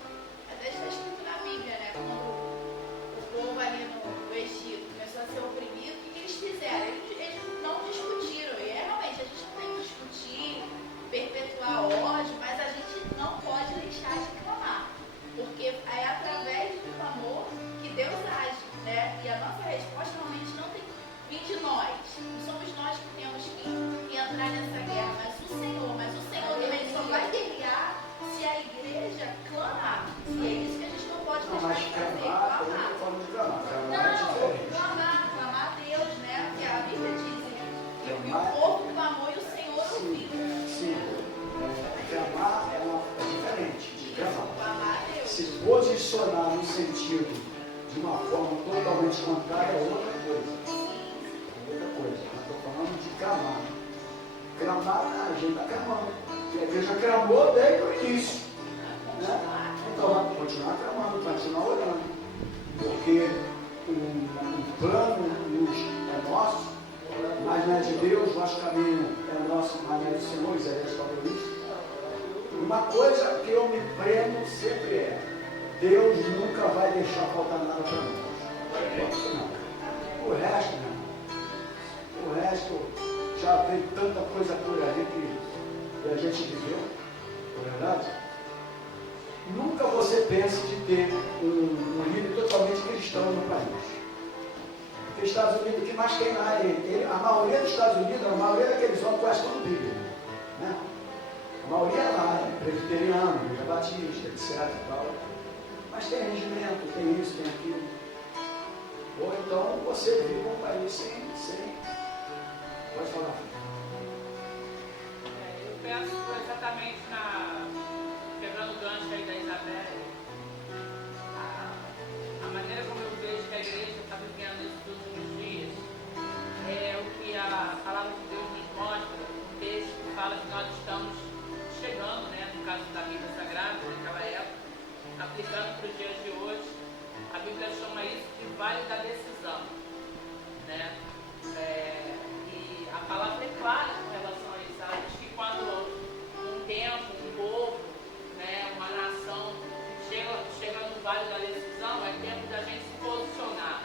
até está escrito na Bíblia, né? Quando o povo ali no Egito começou a ser oprimido, o que eles fizeram? Eles não discutiram, e realmente a gente não tem que discutir, perpetuar ódio, mas a gente não pode deixar de clamar, porque é através do clamor que Deus age, né? E a nossa resposta realmente não tem que vir de nós, não somos nós que temos que entrar nessa guerra, mas o Senhor também só vai guerrear se a igreja clamar, e é isso que a gente não pode deixar de fazer, clamar. Clamar a Deus, né? Porque a Bíblia diz que o povo clamou e o Senhor ouviu. Sim. Clamar é diferente de clamar. Clamar a Deus. Se posicionar no sentido de uma forma totalmente contrária é outra coisa. É outra coisa. Eu estou falando de clamar. Clamar, a gente está clamando. E a igreja clamou desde o início. Né? Então vamos continuar clamando, continuar orando. Porque o plano é nosso, mas não é de Deus, nosso caminho é nosso, mas não é do Senhor, Isaías falou isso. Uma coisa que eu me prendo sempre é: Deus nunca vai deixar faltar nada para nós. Não. O resto, não. O resto já veio tanta coisa por aí que a gente viveu, não é verdade? Nunca você pense de ter um líder totalmente cristão. Estados Unidos, o que mais tem lá? A maioria dos Estados Unidos, a maioria daqueles homens conhece tudo Bíblia. Né? A maioria lá é presbiteriano, igreja batista, etc. E tal. Mas tem regimento, tem isso, tem aquilo. Ou então você vive um país sem. Pode falar. Eu penso exatamente quebrando o gancho aí da Isabel, a maneira como eu vejo que a igreja está vivendo nesses últimos dias é o que a palavra de Deus nos mostra, um texto que fala que nós estamos chegando, né, no caso da Bíblia Sagrada, naquela época, aplicando para os dias de hoje. A Bíblia chama isso de vale da decisão, né? E a palavra é clara com relação a isso. Ela diz que quando um tempo, um povo, né, uma nação chega no vale da decisão, é tempo da gente se posicionar.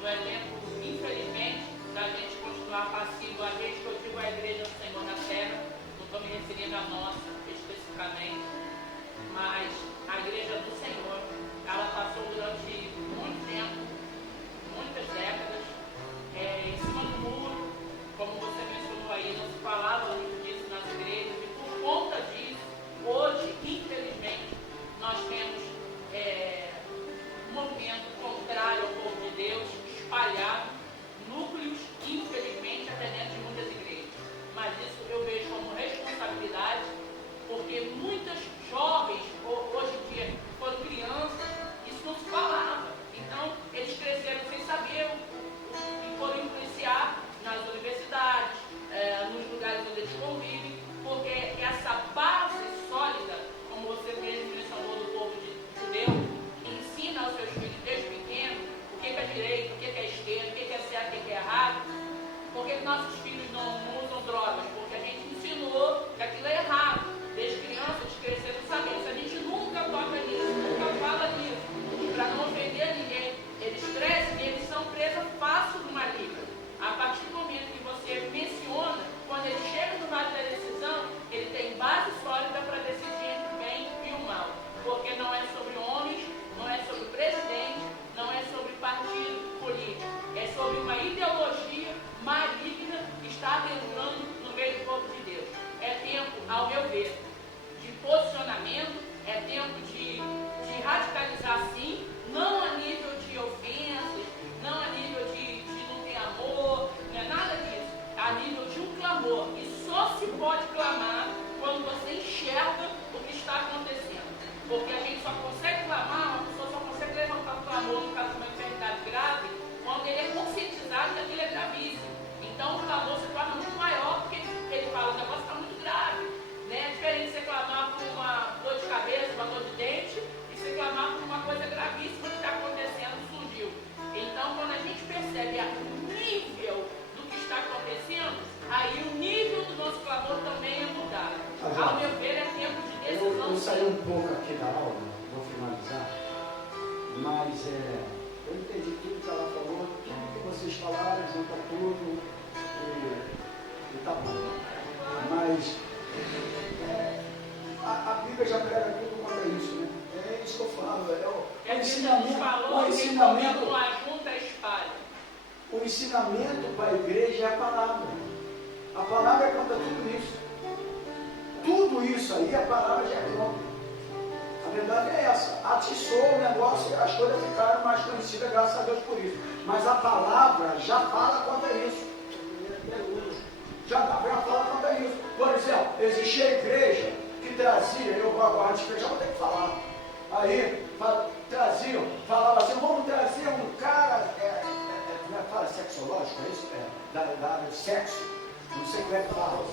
Não é tempo, infelizmente, da gente continuar passivo. A gente, que eu digo, a igreja do Senhor na terra, não estou me referindo à nossa especificamente, mas a igreja do Senhor, ela passou durante muito tempo, muitas décadas, em cima do muro, como você mencionou aí, não se falava muito disso nas igrejas, e por conta disso, hoje, infelizmente, nós temos um movimento contrário ao povo de Deus, espalhado, núcleos, infelizmente, até dentro de muitas igrejas. Mas isso eu vejo como responsabilidade, porque muitas jovens, hoje em dia, foram crianças, isso não se falava. Então, eles cresceram sem saber e foram influenciar nas universidades, nos lugares onde eles convivem, porque essa base sólida, como você mesmo mencionou do povo judeu, ensina aos seus filhos desde pequeno o que é direito, o que é esquerda, o que é certo, o que é errado. Por que nossos filhos não usam drogas? Porque a gente ensinou que aquilo é errado. Desde criança, eles cresceram sabendo. Se a gente nunca toca nisso, nunca fala nisso, para não ofender ninguém, eles crescem e eles são presa fácil de uma liga. A partir do momento que você menciona, quando ele chega no vale da decisão, ele tem base sólida para decidir entre o bem e o mal. Porque não é sobre homens, não é sobre presidente, não é sobre partido político. É sobre uma ideologia maligna que está adentrando no meio do povo de Deus. É tempo, ao meu ver, de posicionamento, é tempo de radicalizar sim, não a nível de ofensas, não a nível de não ter amor, não é nada disso, a nível de um clamor. E só se pode clamar quando você enxerga o que está acontecendo. Porque a gente só consegue clamar, uma pessoa só consegue levantar um clamor no caso de uma enfermidade grave, quando ele é conscientizado que aquilo é gravíssimo. Então o clamor se torna muito maior, porque ele fala, o negócio está muito grave. Né? É diferente de você clamar por uma dor de cabeça, uma dor de dente, e você clamar por uma coisa gravíssima que está acontecendo, surgiu. Então, quando a gente percebe o nível do que está acontecendo, aí o nível do nosso clamor também é mudado. Ao meu ver, é tempo de decisão. Eu saí um pouco aqui da aula, vou finalizar, mas eu entendi tudo que ela falou, tudo que vocês falaram, junta tudo, e tá bom. Mas a Bíblia já prega tudo quanto é isso, né? É isso que eu falo, o ensinamento ajunta, espalha. O ensinamento para a igreja é a palavra. A palavra conta tudo isso. Tudo isso aí, a palavra já conta. A verdade é essa. Atiçou o negócio e as coisas ficaram mais conhecidas, graças a Deus por isso. Mas a palavra já fala quanto é isso. Já fala quanto é isso. Por exemplo, existia igreja que trazia, eu agora já vou ter que falar. Aí traziam, falavam assim, vamos trazer um cara, como é que fala, sexológico, é isso? Da área de sexo, não sei como é que fala.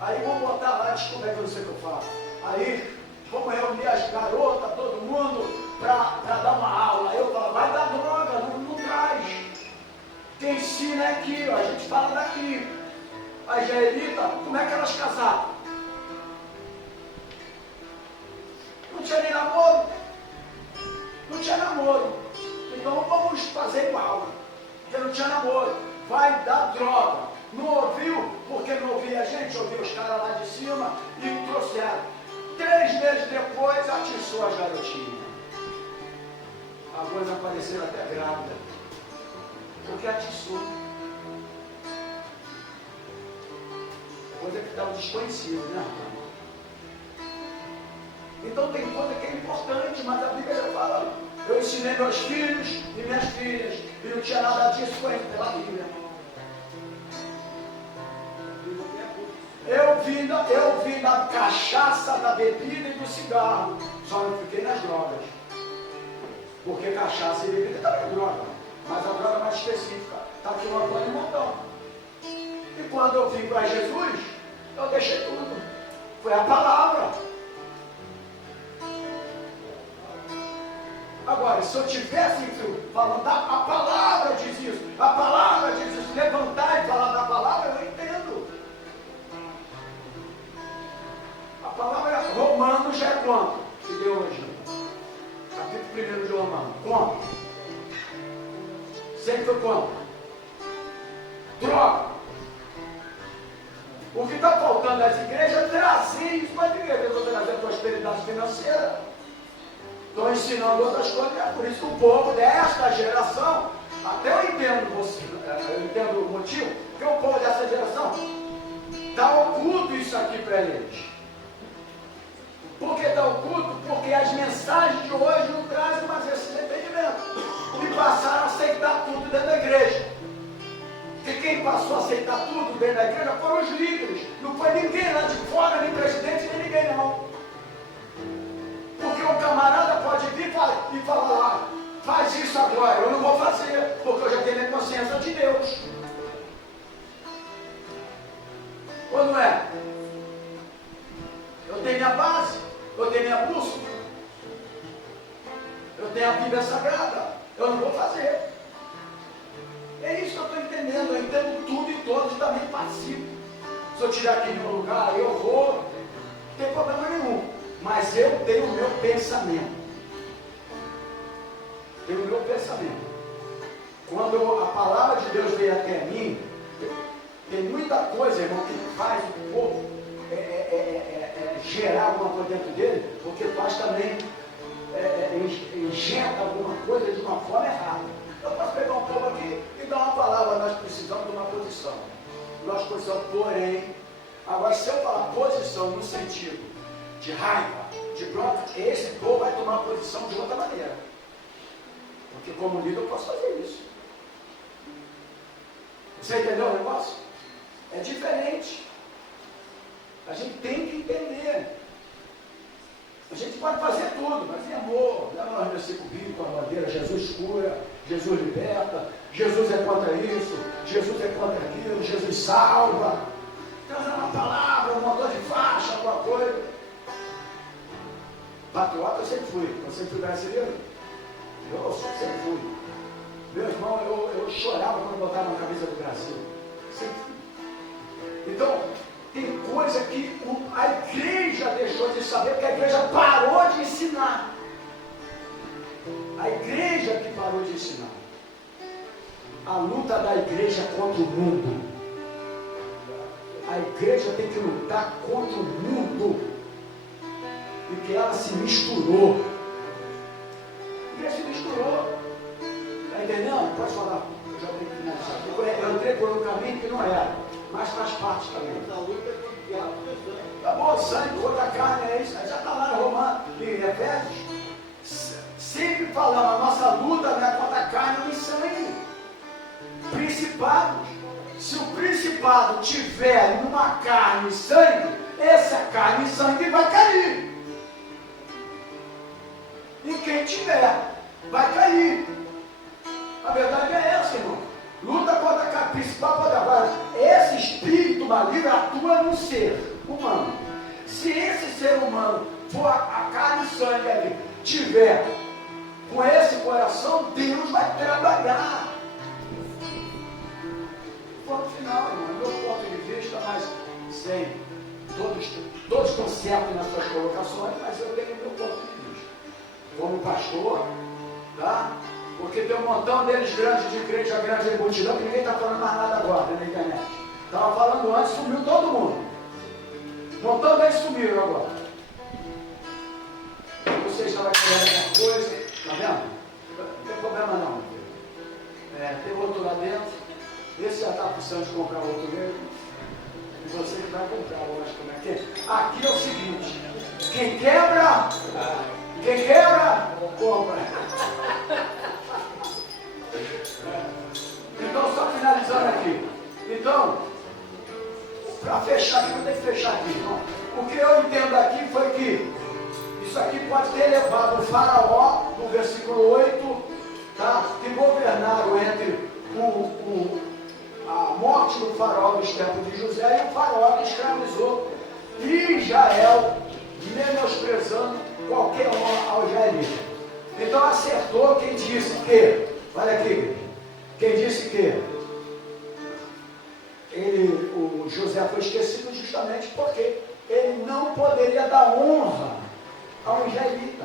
Aí vamos botar lá, desculpa que eu não sei o que eu falo. Aí vamos reunir as garotas, todo mundo, para dar uma aula. Aí eu falo, vai dar droga, não traz. Quem ensina é aqui, ó, a gente fala daqui. A israelita, como é que elas casaram? Não tinha nem namoro. Não tinha namoro. Então vamos fazer igual. Porque não tinha namoro. Vai dar droga. Não ouviu? Porque não ouvia a gente, ouviu os caras lá de cima e trouxeram. 3 meses depois atiçou a garotinha. A coisa apareceu até grávida. Porque atiçou. Coisa que estava desconhecida, né, irmão? Então tem coisa que é importante, mas a Bíblia já fala. Eu ensinei meus filhos e minhas filhas, e não tinha nada disso pela Bíblia. Eu vim da cachaça, da bebida e do cigarro, só não fiquei nas drogas. Porque cachaça e bebida também é droga, mas a droga mais específica está aqui no Antônio Montão. E quando eu vim para Jesus, eu deixei tudo. Foi a palavra. Agora, se eu tivesse falando, a palavra diz isso, a palavra diz isso, levantar e falar da palavra, eu entendo. A palavra Romanos já é quanto? Que deu hoje? Capítulo 1 de Romanos. Quanto? Sempre foi quanto? Droga. O que está faltando nas igrejas é trazer isso para a igreja. Eu estou trazendo prosperidade financeira. Estou ensinando outras coisas. É por isso que o povo desta geração, até eu entendo você, eu entendo o motivo, que o povo dessa geração está oculto isso aqui para eles. Por que está oculto? Porque as mensagens de hoje não trazem mais esse entendimento. E passaram a aceitar tudo dentro da igreja. E quem passou a aceitar tudo dentro da igreja foram os líderes. Não foi ninguém lá de fora, nem presidente, nem ninguém não. Porque um camarada pode vir e falar, faz isso agora, eu não vou fazer, porque eu já tenho a consciência de Deus. Ou não é? Eu tenho minha base, eu tenho minha bússola, eu tenho a Bíblia Sagrada, eu não vou fazer. É isso que eu estou entendendo, eu entendo tudo e todos também participo. Se eu tirar aqui em um lugar, eu vou, não tem problema nenhum. Mas eu tenho o meu pensamento. Tenho o meu pensamento. Quando a palavra de Deus veio até mim, tem muita coisa, irmão, que faz o povo gerar alguma coisa dentro dele, porque faz também, injeta alguma coisa de uma forma errada. Eu posso pegar um povo aqui e dar uma palavra, nós precisamos de uma posição. Nós precisamos, porém, agora se eu falar posição no sentido de raiva, de bronca, esse povo vai tomar posição de outra maneira. Porque como líder eu posso fazer isso. Você entendeu o negócio? É diferente. A gente tem que entender. A gente pode fazer tudo, mas em amor. Não nós nascer com o bico, com a bandeira, Jesus cura, Jesus liberta, Jesus é contra isso, Jesus é contra aquilo, Jesus salva. Trazendo uma palavra, um motor de faixa, alguma coisa. Patriota eu sempre fui brasileiro. Eu sempre fui. Meu irmão, eu chorava quando botava na camisa do Brasil. Sempre fui. Então, tem coisa que a igreja deixou de saber, porque a igreja parou de ensinar. A igreja que parou de ensinar. A luta da igreja contra o mundo. A igreja tem que lutar contra o mundo. Porque ela se misturou. A igreja se misturou. Está entendendo? Pode falar. Eu já tenho que finalizar. Eu entrei por um caminho que não era, mas faz parte também. Essa luta é contra o diabo e o sangue. Tá bom, sangue, outra carne, é isso. Já está lá em Romanos, em Efésios. Sempre falando, a nossa luta não é contra a carne e sangue. Principados. Se o principado tiver numa carne e sangue, essa carne e sangue vai cair. E quem tiver, vai cair. A verdade é essa, irmão. Luta contra a carne principal, contra agora. Esse espírito maligno atua no ser humano. Se esse ser humano for a carne e sangue ali, tiver com esse coração, Deus vai trabalhar. Ponto final, irmão. Meu ponto de vista, mas sem todos estão certos nas suas colocações, mas eu tenho meu ponto de vista. Como pastor, tá? Porque tem um montão deles grandes de igreja, grande de multidão, que ninguém está falando mais nada agora na internet. Estava falando antes, sumiu todo mundo. Um montão deles sumiram agora. Você estava querendo alguma coisa, tá vendo? Não tem problema não. tem outro lá dentro. Esse já está precisando de comprar outro mesmo. E você que vai comprar, eu acho como é que é. Aqui é o seguinte: quem quebra, compra. Então, só finalizando aqui. Então, para fechar aqui, vou ter que fechar aqui, irmão. O que eu entendo aqui foi que isso aqui pode ter levado o faraó, no versículo 8, tá? Que governaram entre a morte do faraó dos tempos de José e o faraó que escravizou Israel, menosprezando qualquer honra ao israelita. Então acertou quem disse que, olha aqui, quem disse que o José foi esquecido justamente porque ele não poderia dar honra ao israelita.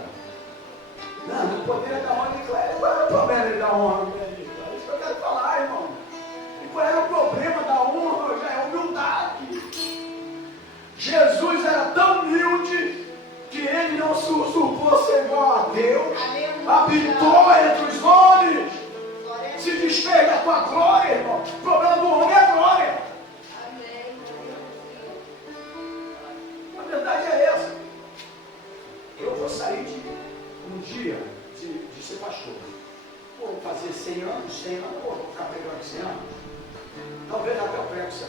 Não poderia dar honra. Qual era o problema de dar honra ao israelita? É isso que eu quero falar, irmão. E qual era o problema da honra? Já é humildade. Jesus era tão humilde que ele não se usurpou ser igual a Deus. Habitou entre os homens. Se desfez da tua glória, irmão. O problema do homem é a glória. A verdade é essa. Eu vou sair um dia de ser pastor. Vou fazer 100 anos, vou ficar pegando 100 anos. Talvez até eu prego 100.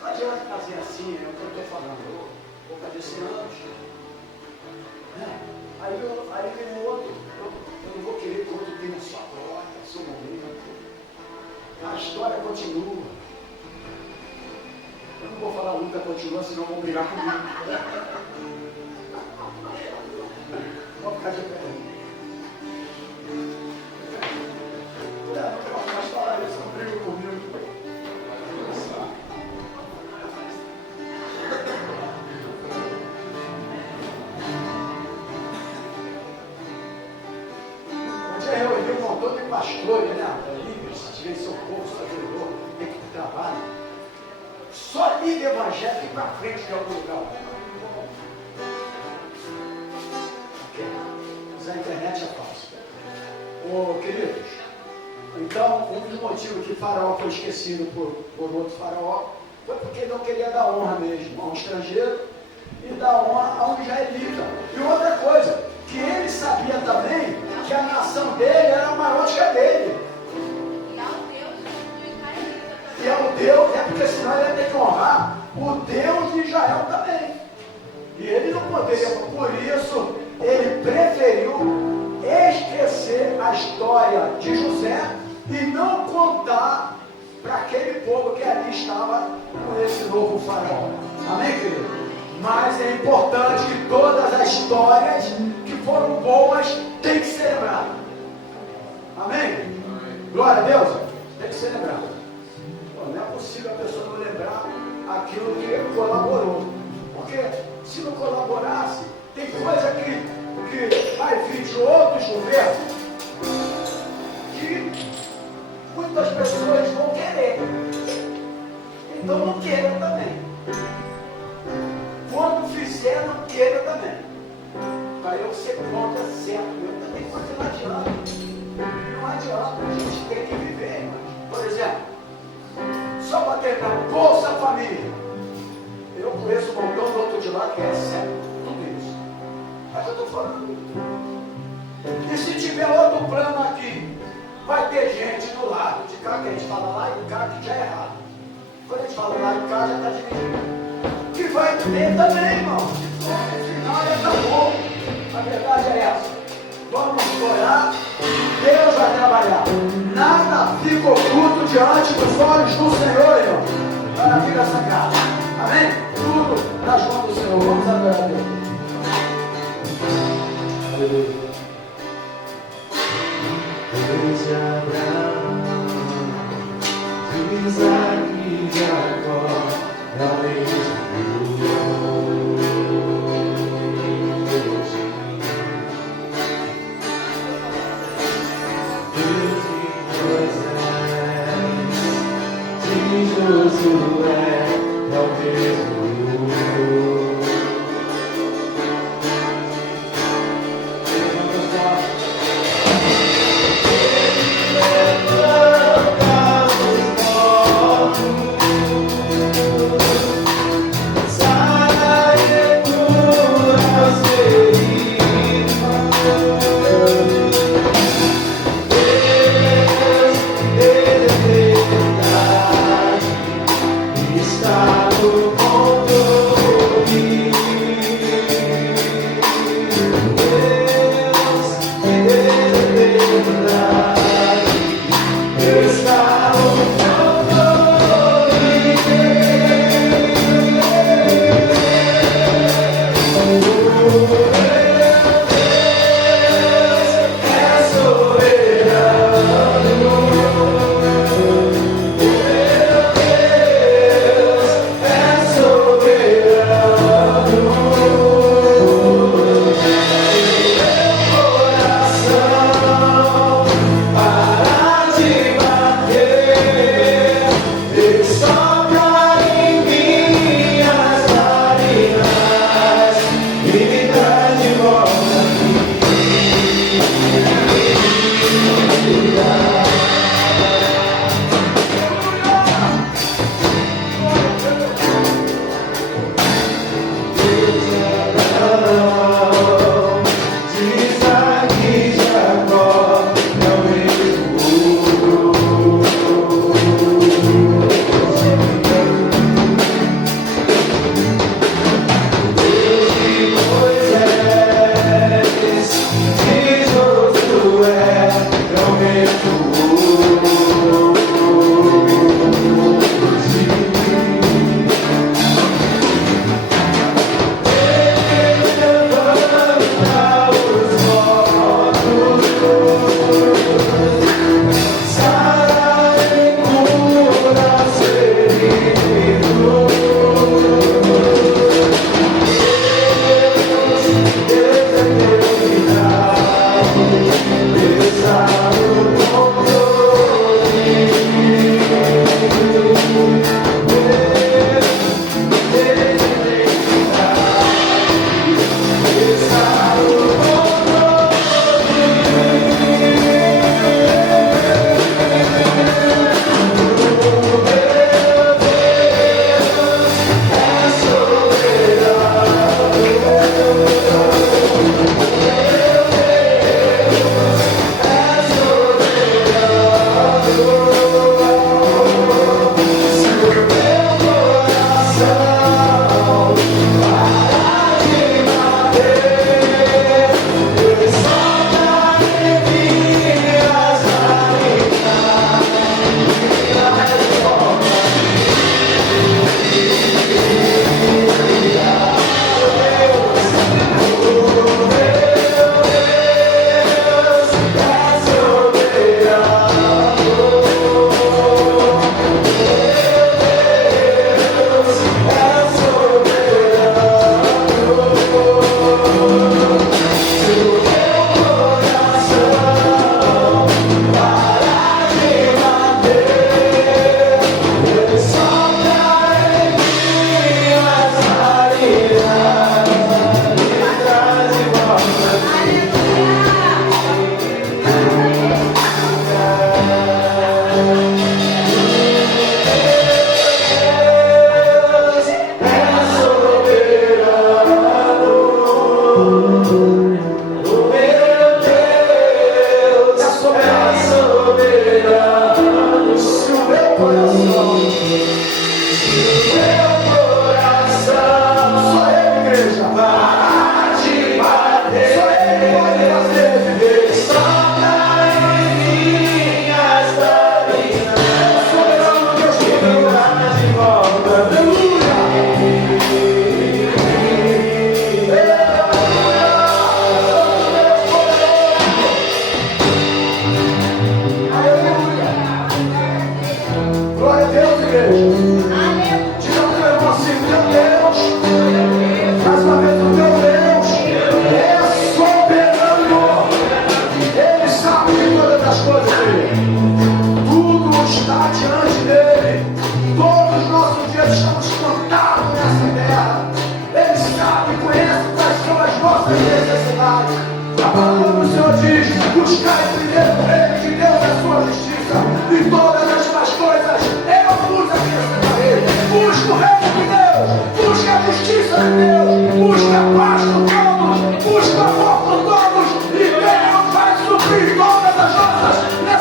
Não adianta fazer assim, é o que eu estou falando. Eu vou fazer 100 anos. Aí vem o outro. Eu não vou querer que o outro tenha sua glória, seu momento. A história continua. Eu não vou falar a luta continua, senão vão brigar comigo. Vou ficar de pé. Não posso mais falar isso, não briga comigo. Onde é reuniu um montão de pastores, né? Líderes, tirei seu povo, só ajudou, tem que trabalho. Só líder evangélico ir para frente de algum lugar. Mas a internet é falsa. Queridos, então, um dos motivos que Faraó foi esquecido por outro faraó foi porque ele não queria dar honra mesmo a um estrangeiro e dar honra a um israelita. E outra coisa, que ele sabia também que a nação dele era maior que a dele. E é o Deus, porque senão ele ia ter que honrar o Deus de Israel também. E ele não poderia, por isso, ele preferiu esquecer a história de José e não contar para aquele povo que ali estava com esse novo faraó. Amém, querido? Mas é importante que todas as histórias que foram boas têm que ser lembradas. Amém? Glória a Deus? Tem que ser lembrado. Não é possível a pessoa não lembrar aquilo que colaborou. Porque se não colaborasse, tem coisa que vai vir de outros governos que muitas pessoas vão querer. Então não queira também. Quando fizer, não queira também. Para eu ser contra certo. Eu também, porque não adianta. Não adianta. A gente tem que viver, irmão. Por exemplo, só para terminar, Bolsa Família. Eu conheço um montão do outro de lá que é certo, tudo isso. Mas eu estou falando. E se tiver outro plano aqui, vai ter gente do lado de cá que a gente fala lá e do cá que já é errado. Quando a gente fala lá e cá, já está dividido. Que vai ter também, irmão. No final já acabou. A verdade é essa. Vamos orar, Deus vai trabalhar. Nada fica oculto diante dos olhos do Senhor, irmão. Para a vida sagrada. Amém? Tudo nas mãos do Senhor. Vamos adorar a Deus. Aleluia. Desde Abraão, de Isaac e Jacó, a lei Josué é o mesmo. Ele levanta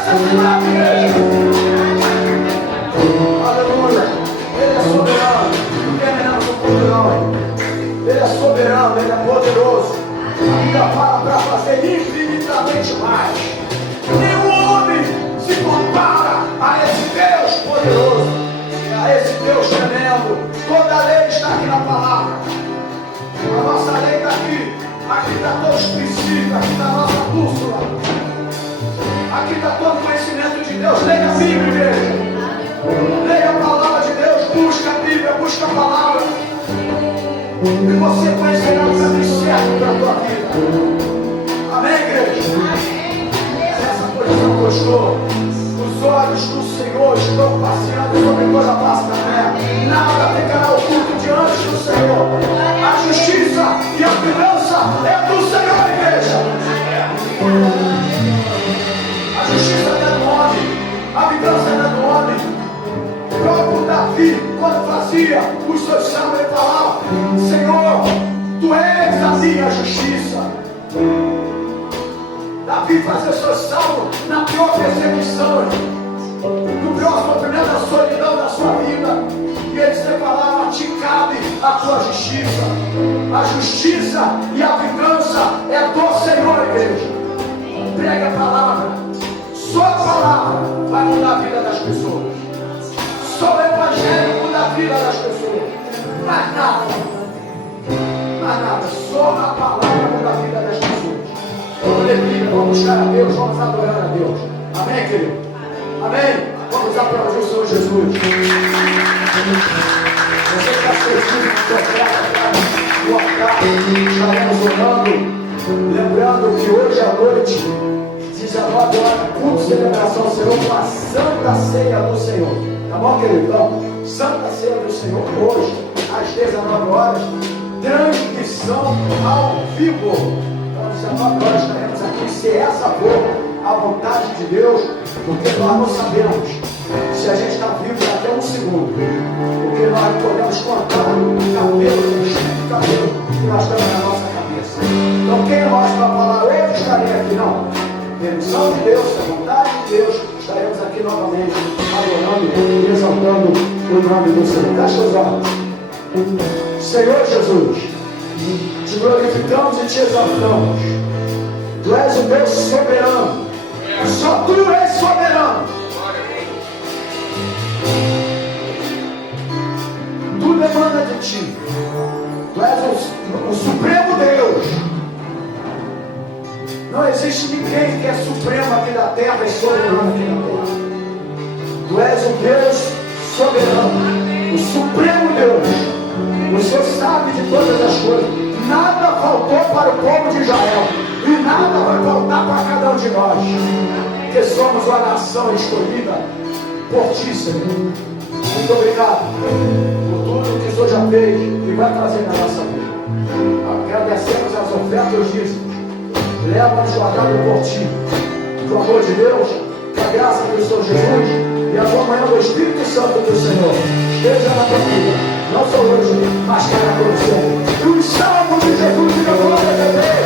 Essa cidade, igreja. Aleluia. Ele é soberano. Não quer menos no mundo, não. Ele é soberano, ele é poderoso. A Bíblia fala para fazer infinitamente mais. Nenhum homem se compara a esse Deus poderoso, a esse Deus tremendo. Toda a lei está aqui na palavra. A nossa lei está aqui. Aqui está todos os princípios, aqui está a nossa bússola. Aqui está todo o conhecimento de Deus. Leia a Bíblia, igreja. Leia a palavra de Deus. Busca a Bíblia, busca a palavra. E você conhecerá o caminho certo para a tua vida. Amém, igreja? Essa posição gostou. Os olhos do Senhor estão passeando sobre toda a face da terra. Nada ficará oculto diante do Senhor. A justiça e a finança é do Senhor, igreja. A justiça não é do homem. A vingança não é do homem. O próprio Davi, quando fazia os seus salmos, ele falava: Senhor, Tu és a minha justiça. Davi fazia os seus salmos na pior perseguição, no pior sofrimento da solidão da sua vida. E ele sempre falava: Te cabe a tua justiça. A justiça e a vingança é do Senhor, igreja. Prega a palavra. Só a palavra vai mudar a vida das pessoas. Só o Evangelho muda a vida das pessoas. Mais nada. Mais nada. Só a palavra muda a vida das pessoas. Vamos ler Bíblia, vamos buscar a Deus, vamos adorar a Deus. Amém, querido? Amém? Vamos aplaudir o Senhor Jesus. Você está sentindo que sua casa no altar, estaremos orando. Lembrando que hoje à noite, 19 horas, culto de celebração ao Senhor com a Santa Ceia do Senhor. Tá bom, querido? Então, Santa Ceia do Senhor hoje, às 19 horas, transmissão ao vivo. Então, 19 horas estaremos aqui, se essa for a vontade de Deus, porque nós não sabemos se a gente está vivo daqui a um segundo, porque nós não podemos contar o cabelo que nós temos na nossa cabeça. Então, quem nós para falar hoje estarei aqui, não. Permissão de Deus, a vontade de Deus, estaremos aqui novamente, adorando e exaltando o nome do Senhor. Fecha os olhos. Senhor Jesus, te glorificamos e te exaltamos. Tu és o Deus soberano. Só Tu és soberano. Tudo emana de Ti. Tu és o Supremo Deus. Não existe ninguém que é supremo aqui da terra e soberano aqui na terra. Tu és o Deus soberano, o Supremo Deus. O Senhor sabe de todas as coisas. Nada faltou para o povo de Israel e nada vai faltar para cada um de nós, porque somos uma nação escolhida por Ti, Senhor. Muito obrigado por tudo que o Senhor já fez e vai fazer na nossa vida. Agradecemos as ofertas e os dízimos. Leva-nos guardado por Ti. Com o amor de Deus, que a graça do Senhor Jesus e a comunhão do Espírito Santo do Senhor esteja na tua vida, não só hoje, mas para todos sempre. E os salmos de Jesus e a glória de Deus.